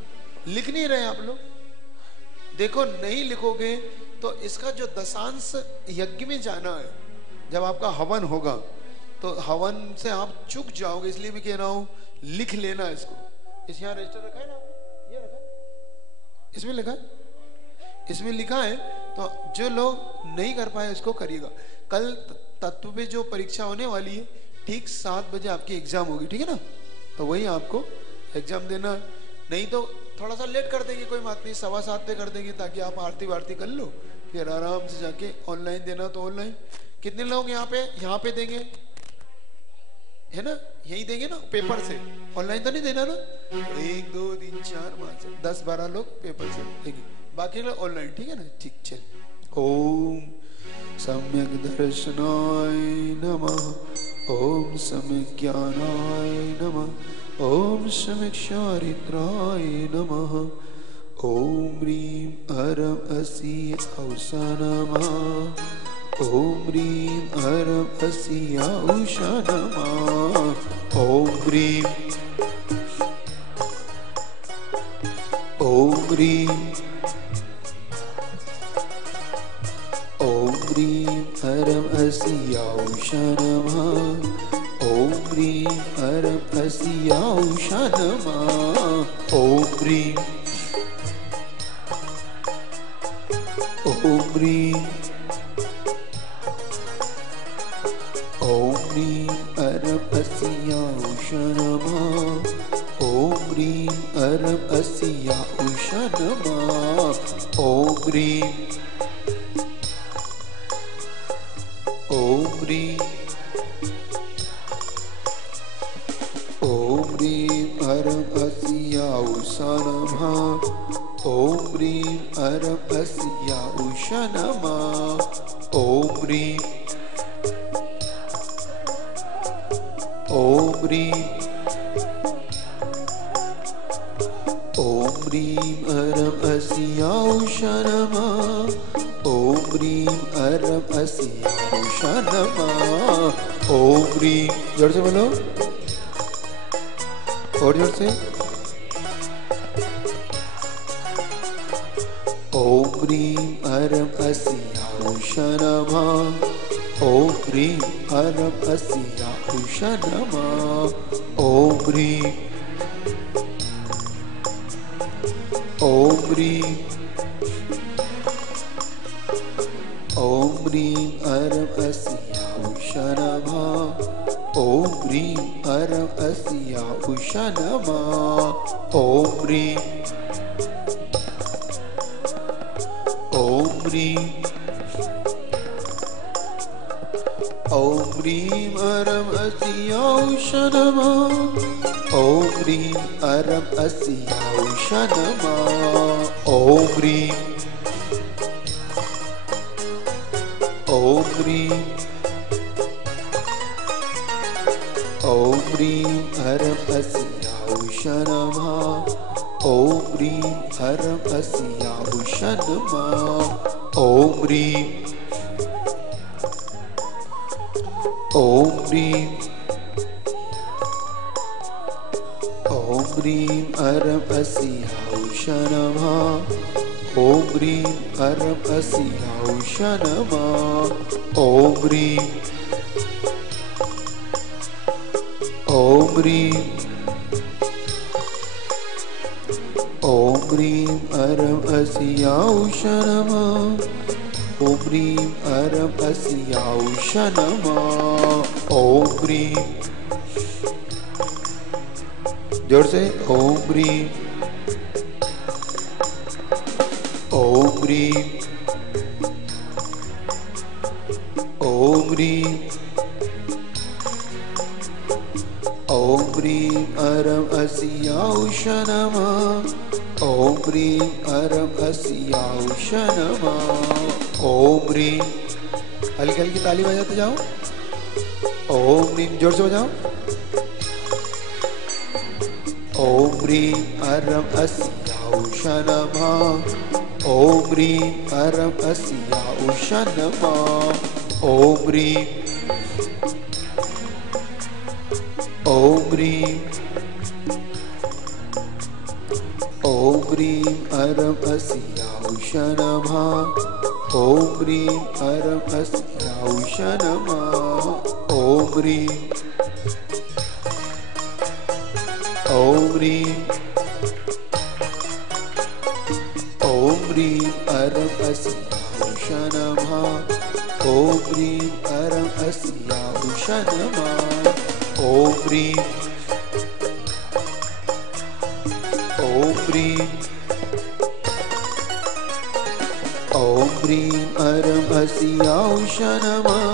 लिख नहीं रहे आप लोग। देखो नहीं लिखोगे तो इसका जो दशांश यज्ञ में जाना है, जब आपका हवन होगा तो हवन से आप चूक जाओगे। इसलिए मैं कह रहा हूं लिख लेना इसको। इस यहाँ रजिस्टर रखा है ना आपने? ये रखा है, इसमें लिखा है, इसमें लिखा है। तो जो लोग नहीं कर पाए इसको करिएगा। कल तत्व पे जो परीक्षा होने वाली है, ठीक 7 बजे आपकी एग्जाम होगी, ठीक है ना। तो वही आपको एग्जाम देना। नहीं तो थोड़ा सा लेट कर देंगे, कोई बात नहीं, 7:15 पे कर देंगे, ताकि आप आरती वारती कर लो, फिर आराम से जाके ऑनलाइन देना तो ऑनलाइन। कितने लोग यहाँ पे देंगे, है ना, यही देंगे ना पेपर से, ऑनलाइन तो नहीं देना ना। 1 2 3 4 5 10-12 लोग पेपर से देंगे, बाकी लोग ऑनलाइन, ठीक है ना, ठीक। चल, ओम सम्यक दर्शनाय नमः, ओम सम्यक ज्ञानाय नमः, ओम सम्यक चारित्राय नमः, ओम ह्रीं हरं असि औषा नमः, ओम ह्रीं हरं असि औषा नमः, ओम ह्रीं ओम ह्रीं ओम ह्रीं हरं असि औषा नमः, ओम ह्रीं हरं असि औषा नमः, ओम ह्रीं ओम ह्रीं ओम ह्रीं हरं असि औषा नमः, ओम ह्रीं हरं असि औषा नमः, ओम ह्रीं ओम ह्रीं ओम ह्रीं हरं असि औषा नमः, ओम ह्रीं हरं असि औषा नमः, ओम ह्रीं ओम ह्रीं ओम ह्रीं हरं असि औषा नमः, ओम ह्रीं हरं असि औषा नमः, ओम ह्रीं, जोर से बोलो, और जोर से, ओम ह्रीं हरं असि औषा नमः, ओम ह्रीं हरं असि औषा नमः, ओम ह्रीं ओम ह्रीं ओम ह्रीं हरं असि औषा नमः, ओम ह्रीं हरं असि औषा नमः, ओम ह्रीं ओम ह्रीं ओम ह्रीं हरं असि औषा नमः, ओम ह्रीं हरं असि औषा नमः, ओम ह्रीं ओम ह्रीं ओम ह्रीं हरं असि औषा नमः, ओम ह्रीं हरं असि औषा नमः, ओम ह्रीं ओम ह्रीं ओम ह्रीं हरं असि औषा नमः, ओम ह्रीं हरं असि औषा नमः, ओम ह्रीं ओम ह्रीं ओम ह्रीं हरं असि औषा नमः, ओम ह्रीं हरं असि औषा नमः, ओम ह्रीं, जोर से, ओम ह्रीं ओम ह्रीं ओम ह्रीं ओम ह्रीं हरं असि औषा नमः, ओम ह्रीं हरं असि औषा नमः, ओम ह्रीं, हल्की हल्की ताली बजाते जाओ, ओम ह्रीं, जोर से बजाओ, ओम ह्रीं हरं असि औषा नमः, ओम ह्रीं हरं असि औषा नमः, ओम ह्रीं ओम ह्रीं ओम ह्रीं हरं असि औषा नमः, ओम ह्रीं हरं असि औषा नमः, ओम ह्रीं ओम ह्रीं ओम ह्रीं हरं असि औषा नमः, ओम ह्रीं हरं असि औषा नमः, ओम ह्रीं ओम ह्रीं ॐ ह्रीं अरं अस्याौष नमः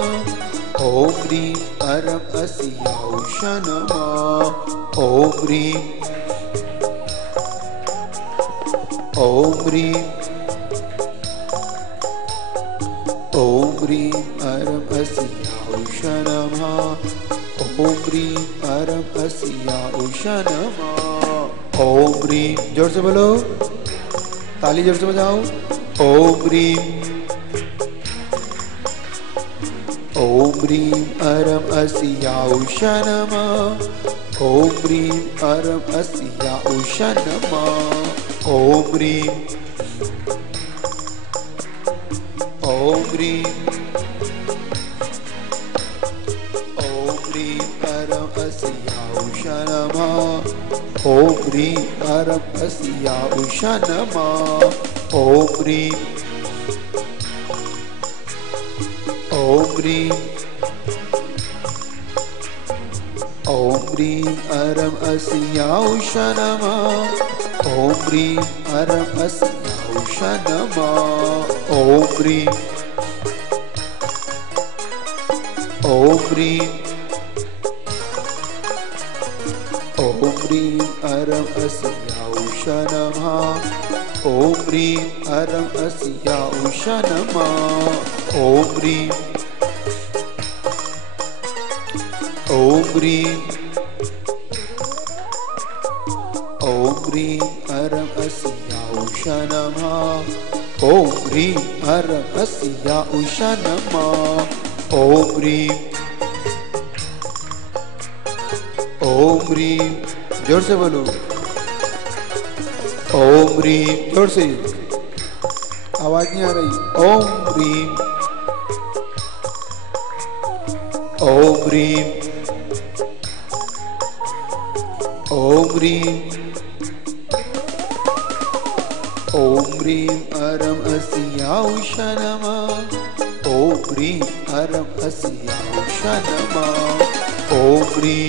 ॐ ह्रीं अरं अस्याौष नमः ॐ ह्रीं ॐ ह्रीं अरं अस्याौष नमः ॐ ह्रीं अरं अस्याौष नमः ॐ ह्रीं जोर से बोलो, ताली जोर से बजाओ। ॐ ह्रीं अरं अस्याौष नमः ॐ ह्रीं अरं अस्याौष नमः ॐ ह्रीं अरं अस्याौष नमः ॐ ह्रीं अरं अस्याौष नमः ॐ ह्रीं अरं अस्याौष नमः ॐ ह्रीं अरं अस्याौष नमः ॐ ह्रीं अरं अस्याौष नमः ॐ ह्रीं अरं अस्याौष नमः ॐ ह्रीं अरं अस्याौष नमः ॐ ह्रीं अरं अस्याौष नमः ॐ ह्रीं जोर से बोलो। ॐ ह्रीं जोर से, आवाज नहीं आ रही। ॐ ह्रीं अरं अस्याौष नमः ॐ ह्रीं अरं अस्याौष नमः ॐ ह्रीं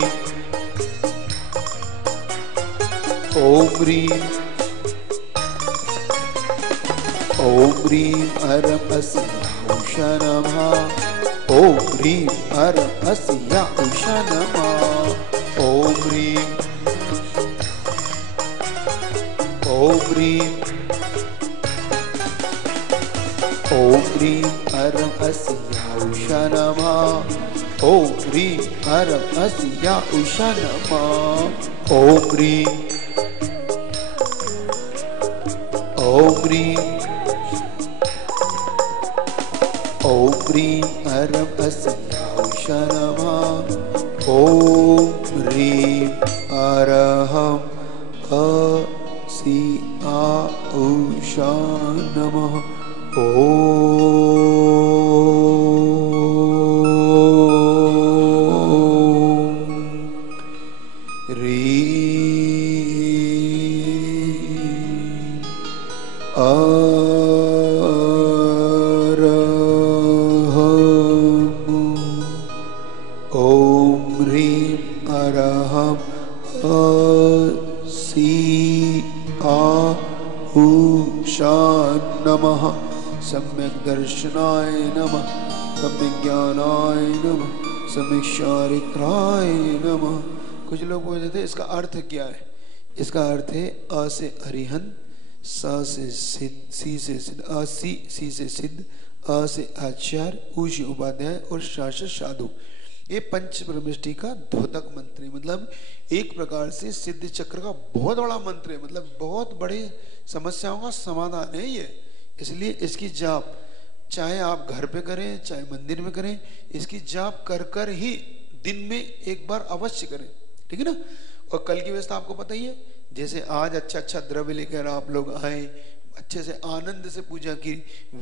अरं अस्याौष नमः ॐ ह्रीं अरं अस्याौष नमः ॐ ह्रीं अरं अस्याौष नमः ॐ ह्रीं अरं अस्याौष नमः ॐ ह्रीं अरं अस्याौष नमः ॐ ह्रीं अरहं अस्याौष नमः ॐ नमः सम्यक दर्शनाय नमः सम्यक ज्ञानाय नमः सम्यक चारित्राय नमः। कुछ लोग बोलते थे इसका अर्थ क्या है? इसका अर्थ है अ से अरिहंत, स से सिद्ध, सी से सिद्ध, सी से सिद्ध, अ से आचार्य, उ से उपाध्याय और श से साधु। ये पंच परमेष्टि का द्योतक मंत्र है, मतलब एक प्रकार से सिद्ध चक्र का बहुत बड़ा मंत्र है, मतलब बहुत बड़ी समस्याओं का समाधान है ये। इसलिए इसकी जाप चाहे आप घर पे करें चाहे मंदिर में करें, इसकी जाप कर कर ही दिन में एक बार अवश्य करें, ठीक है ना। और कल की व्यवस्था आपको पता ही है, जैसे आज अच्छा अच्छा द्रव्य लेकर आप लोग आए, अच्छे से आनंद से पूजा की,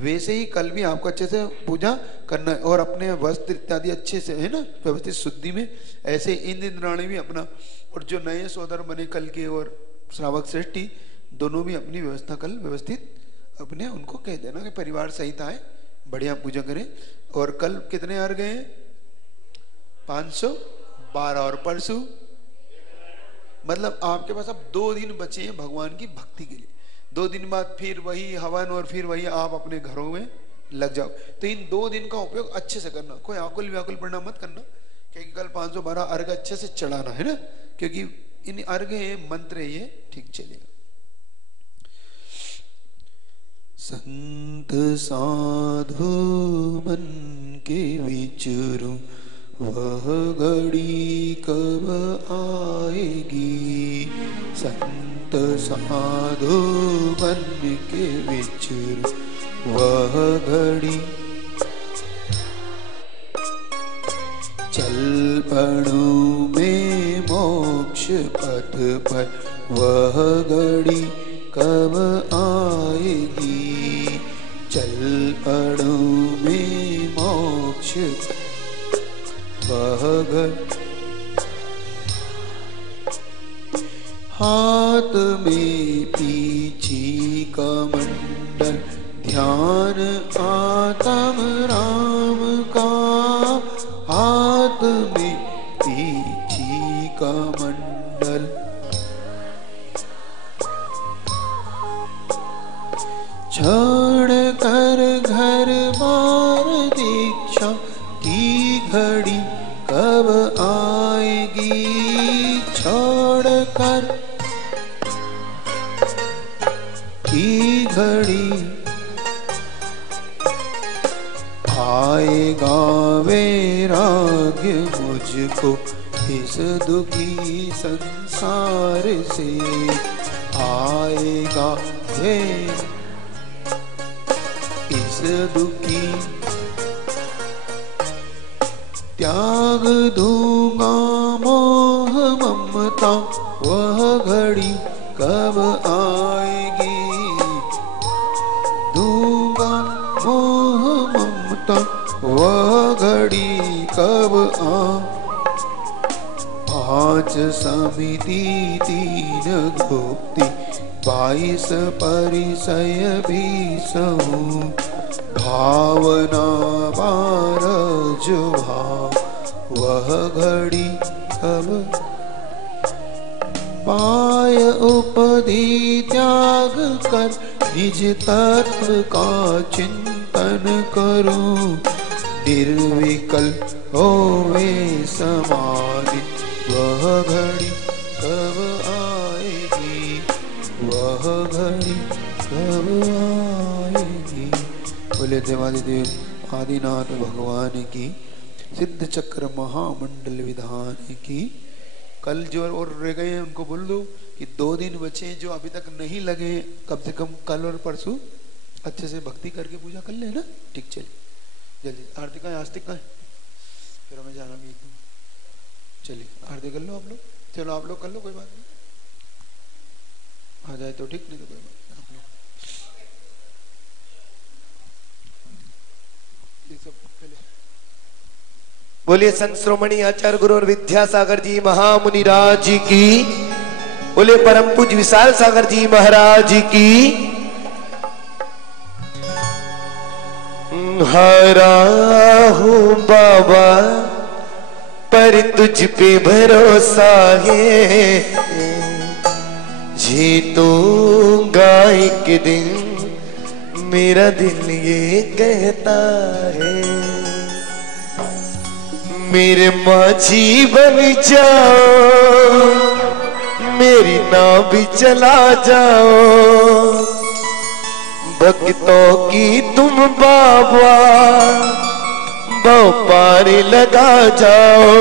वैसे ही कल भी आपको अच्छे से पूजा करना है और अपने वस्त्र इत्यादि अच्छे से, है ना, व्यवस्थित शुद्धि में। ऐसे इंद्राणी भी अपना, और जो नए सोदर बने कल के और श्रावक श्रेष्ठी दोनों भी अपनी व्यवस्था कल व्यवस्थित अपने उनको कह देना कि परिवार सहित आए, बढ़िया पूजा करें। और कल कितने आ गए? 512। और परसों मतलब आपके पास अब 2 दिन बचे हैं भगवान की भक्ति के लिए। 2 दिन बाद फिर वही हवन और फिर वही आप अपने घरों में लग जाओ। तो इन 2 दिन का उपयोग अच्छे से करना, कोई आकुल व्याकुल पढ़ना मत करना, क्योंकि कल 512 अर्घ अच्छे से चढ़ाना है ना, क्योंकि इन अर्घ मंत्र ये ठीक चलेगा। संत साधु मन के विचरूं, वह घड़ी कब आएगी। संत साधु मन के विचरूं, वह घड़ी चल पड़ूं में मोक्ष पथ पर, वह घड़ी कब आएगी। चल पड़ूं में मोक्ष वह घड़ी। हाथ में पीछी कमंडल, ध्यान आत्म राम का। हाथ में पीछी कमंडल, छोड़ कर घर बार दीक्षा की घड़ी कब आएगी। छोड़ कर की घड़ी आएगा वैराग्य मुझको इस दुखी संसार से। आएगा वे इस दुखी, त्याग दूंगा मोह ममता, वह घड़ी कब आएगी। दूंगा मोह ममता, वह घड़ी कब आ। 5 समिति 3 गुप्ति 22 परिचय 20 भावना 12 जो भाव, वह घड़ी कब। पाय उपधि त्याग कर निज तत्व का चिंतन करूं। निर्विकल होवे समाधि, वह घड़ी कब आएगी। वह घड़ी कब आएगी। बोले देवादिदेव आदिनाथ भगवान की, सिद्ध चक्र महामंडल विधान की। कल जो और रह गए हैं उनको बोल दो कि 2 दिन बचे हैं, जो अभी तक नहीं लगे कम से कम कल और परसों अच्छे से भक्ति करके पूजा कर ले ना। ठीक, चलिए जल्दी। आरती का है, आस्तिक का है, फिर हमें जाना भी एकदम। चलिए आरती कर लो आप लोग। चलो आप लोग कर लो, कोई बात नहीं, आ जाए तो ठीक, नहीं तो कोई बात नहीं। आप लोग ये सब पहले बोलिए संत श्रोमणी आचार्य गुरु और विद्यासागर जी महामुनि राज की। बोले परम पूज्य विशाल सागर जी महाराज की। हारा हूँ बाबा पर तुझ पे भरोसा है। जीतूंगा एक दिन मेरा दिल ये कहता है। मेरे माझी बन जाओ, मेरी नाव भी चला जाओ। भक्तों की तुम बाबा पार लगा जाओ।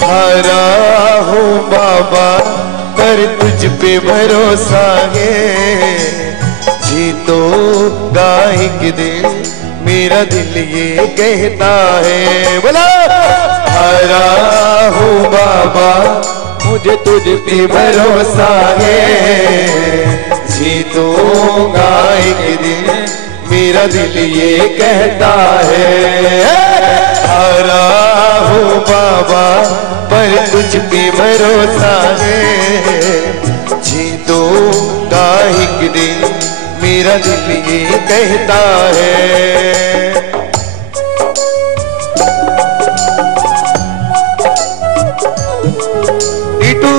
हारा हूँ बाबा पर तुझ पे भरोसा है। जीतूंगा एक दिन मेरा दिल ये कहता है। बोला हारा हूँ बाबा मुझे तुझ पे भरोसा है। जीतूंगा एक दिन मेरा दिल ये कहता है। हारा हूँ बाबा पर तुझ पे भरोसा है। जीतूंगा एक दिन मेरा दिल ये कहता है। टीटू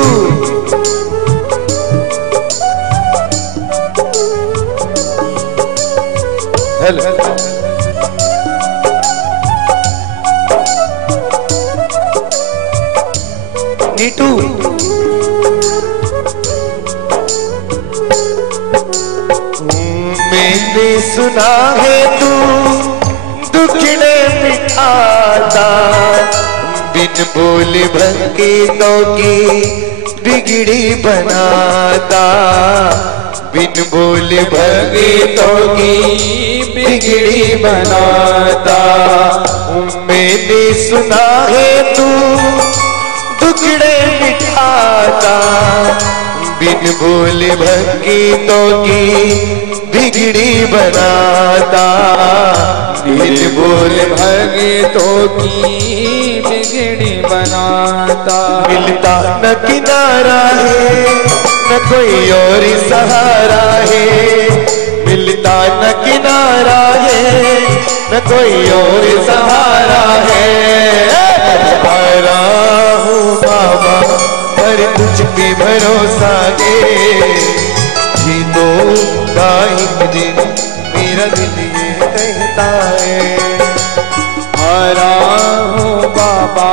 नीटू मैंने सुना है तू दुखड़े मिठाता, बिन बोले भंगीतों की बिगड़ी बनाता, बिन बोले भंगीतों की बिगड़ी बनाता। मैंने सुना है तू दुखड़े मिठाता, बिन बोले भंगीतों की बिगड़ी बनाता, बिन बोले भंगीतों की बिगड़ी बनाता। मिलता न किनारा है न कोई और सहारा है, मिलता न किनारा है न कोई और सहारा है। हारा हूँ बाबा पर तुझ पे भरोसा है, जीतूंगा एक दिन मेरा दिल ये कहता है। हारा हूँ बाबा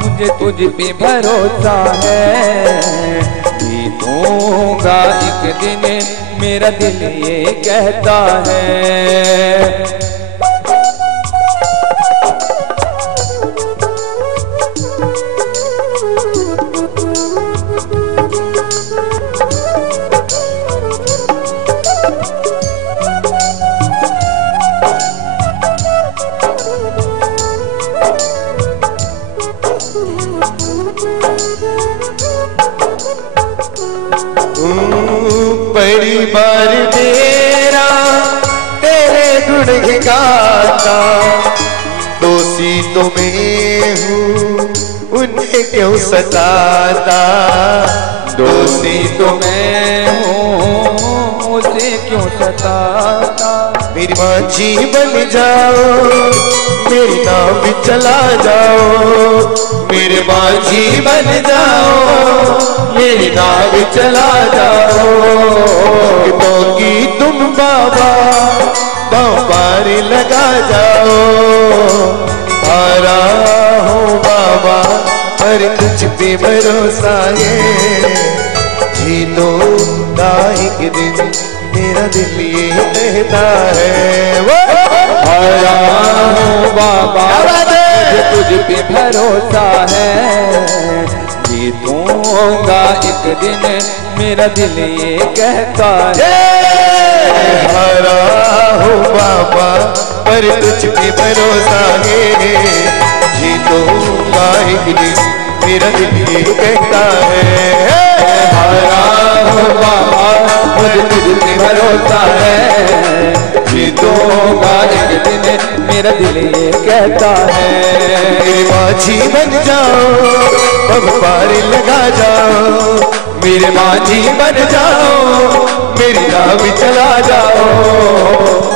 मुझे तुझ पे भरोसा है, जीतूंगा एक दिन मेरा दिल ये कहता है। परिवार तेरा तेरे गुण गाता, दोषी तो मैं हूँ उन्हें क्यों सताता, दोषी तो मैं हूँ उसे क्यों सताता। मेरी माझी बन जाओ मेरी नाम भी चला जाओ, मेरे माझी बन जाओ मेरी नाम भी चला जाओ। तो की तुम बाबा बारी लगा जाओ, हारा हूँ बाबा पर तुझ पे भरोसा है, जीतूंगा एक दिन मेरा दिल ये कहता है। हारा हूँ बाबा मुझे तुझ पे भरोसा है, जीतूंगा एक दिन मेरा दिल ये कहता है। हारा हूँ बाबा पर तुझ पे भरोसा है, जीतूंगा एक दिन मेरा दिल ये कहता है। हारा हूँ बाबा मुझे तुझ पे भरोसा है, जीतूंगा एक दिन मेरा दिल ये कहता है। मेरे माझी बन जाओ अब पार लगा जाओ, मेरे माझी बन जाओ मेरी राह भी चला जाओ।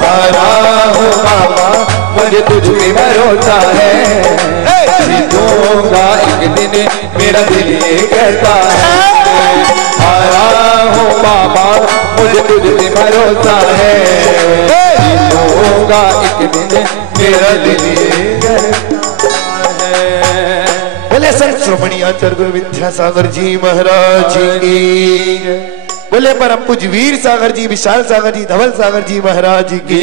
हारा हूँ बाबा मुझे तुझ पे भरोसा है, जीतूंगा एक दिन मेरा दिल ये कहता है। हारा हूँ बाबा मुझे तुझ पे भरोसा है, जीतूंगा एक दिन मेरा दिल ये कहता है। बोले संत श्रोमणी आचार्य गुरु विद्यासागर जी महाराज की, बोले परम पूज्य वीर सागर जी, विशाल सागर जी, धवल सागर जी महाराज की।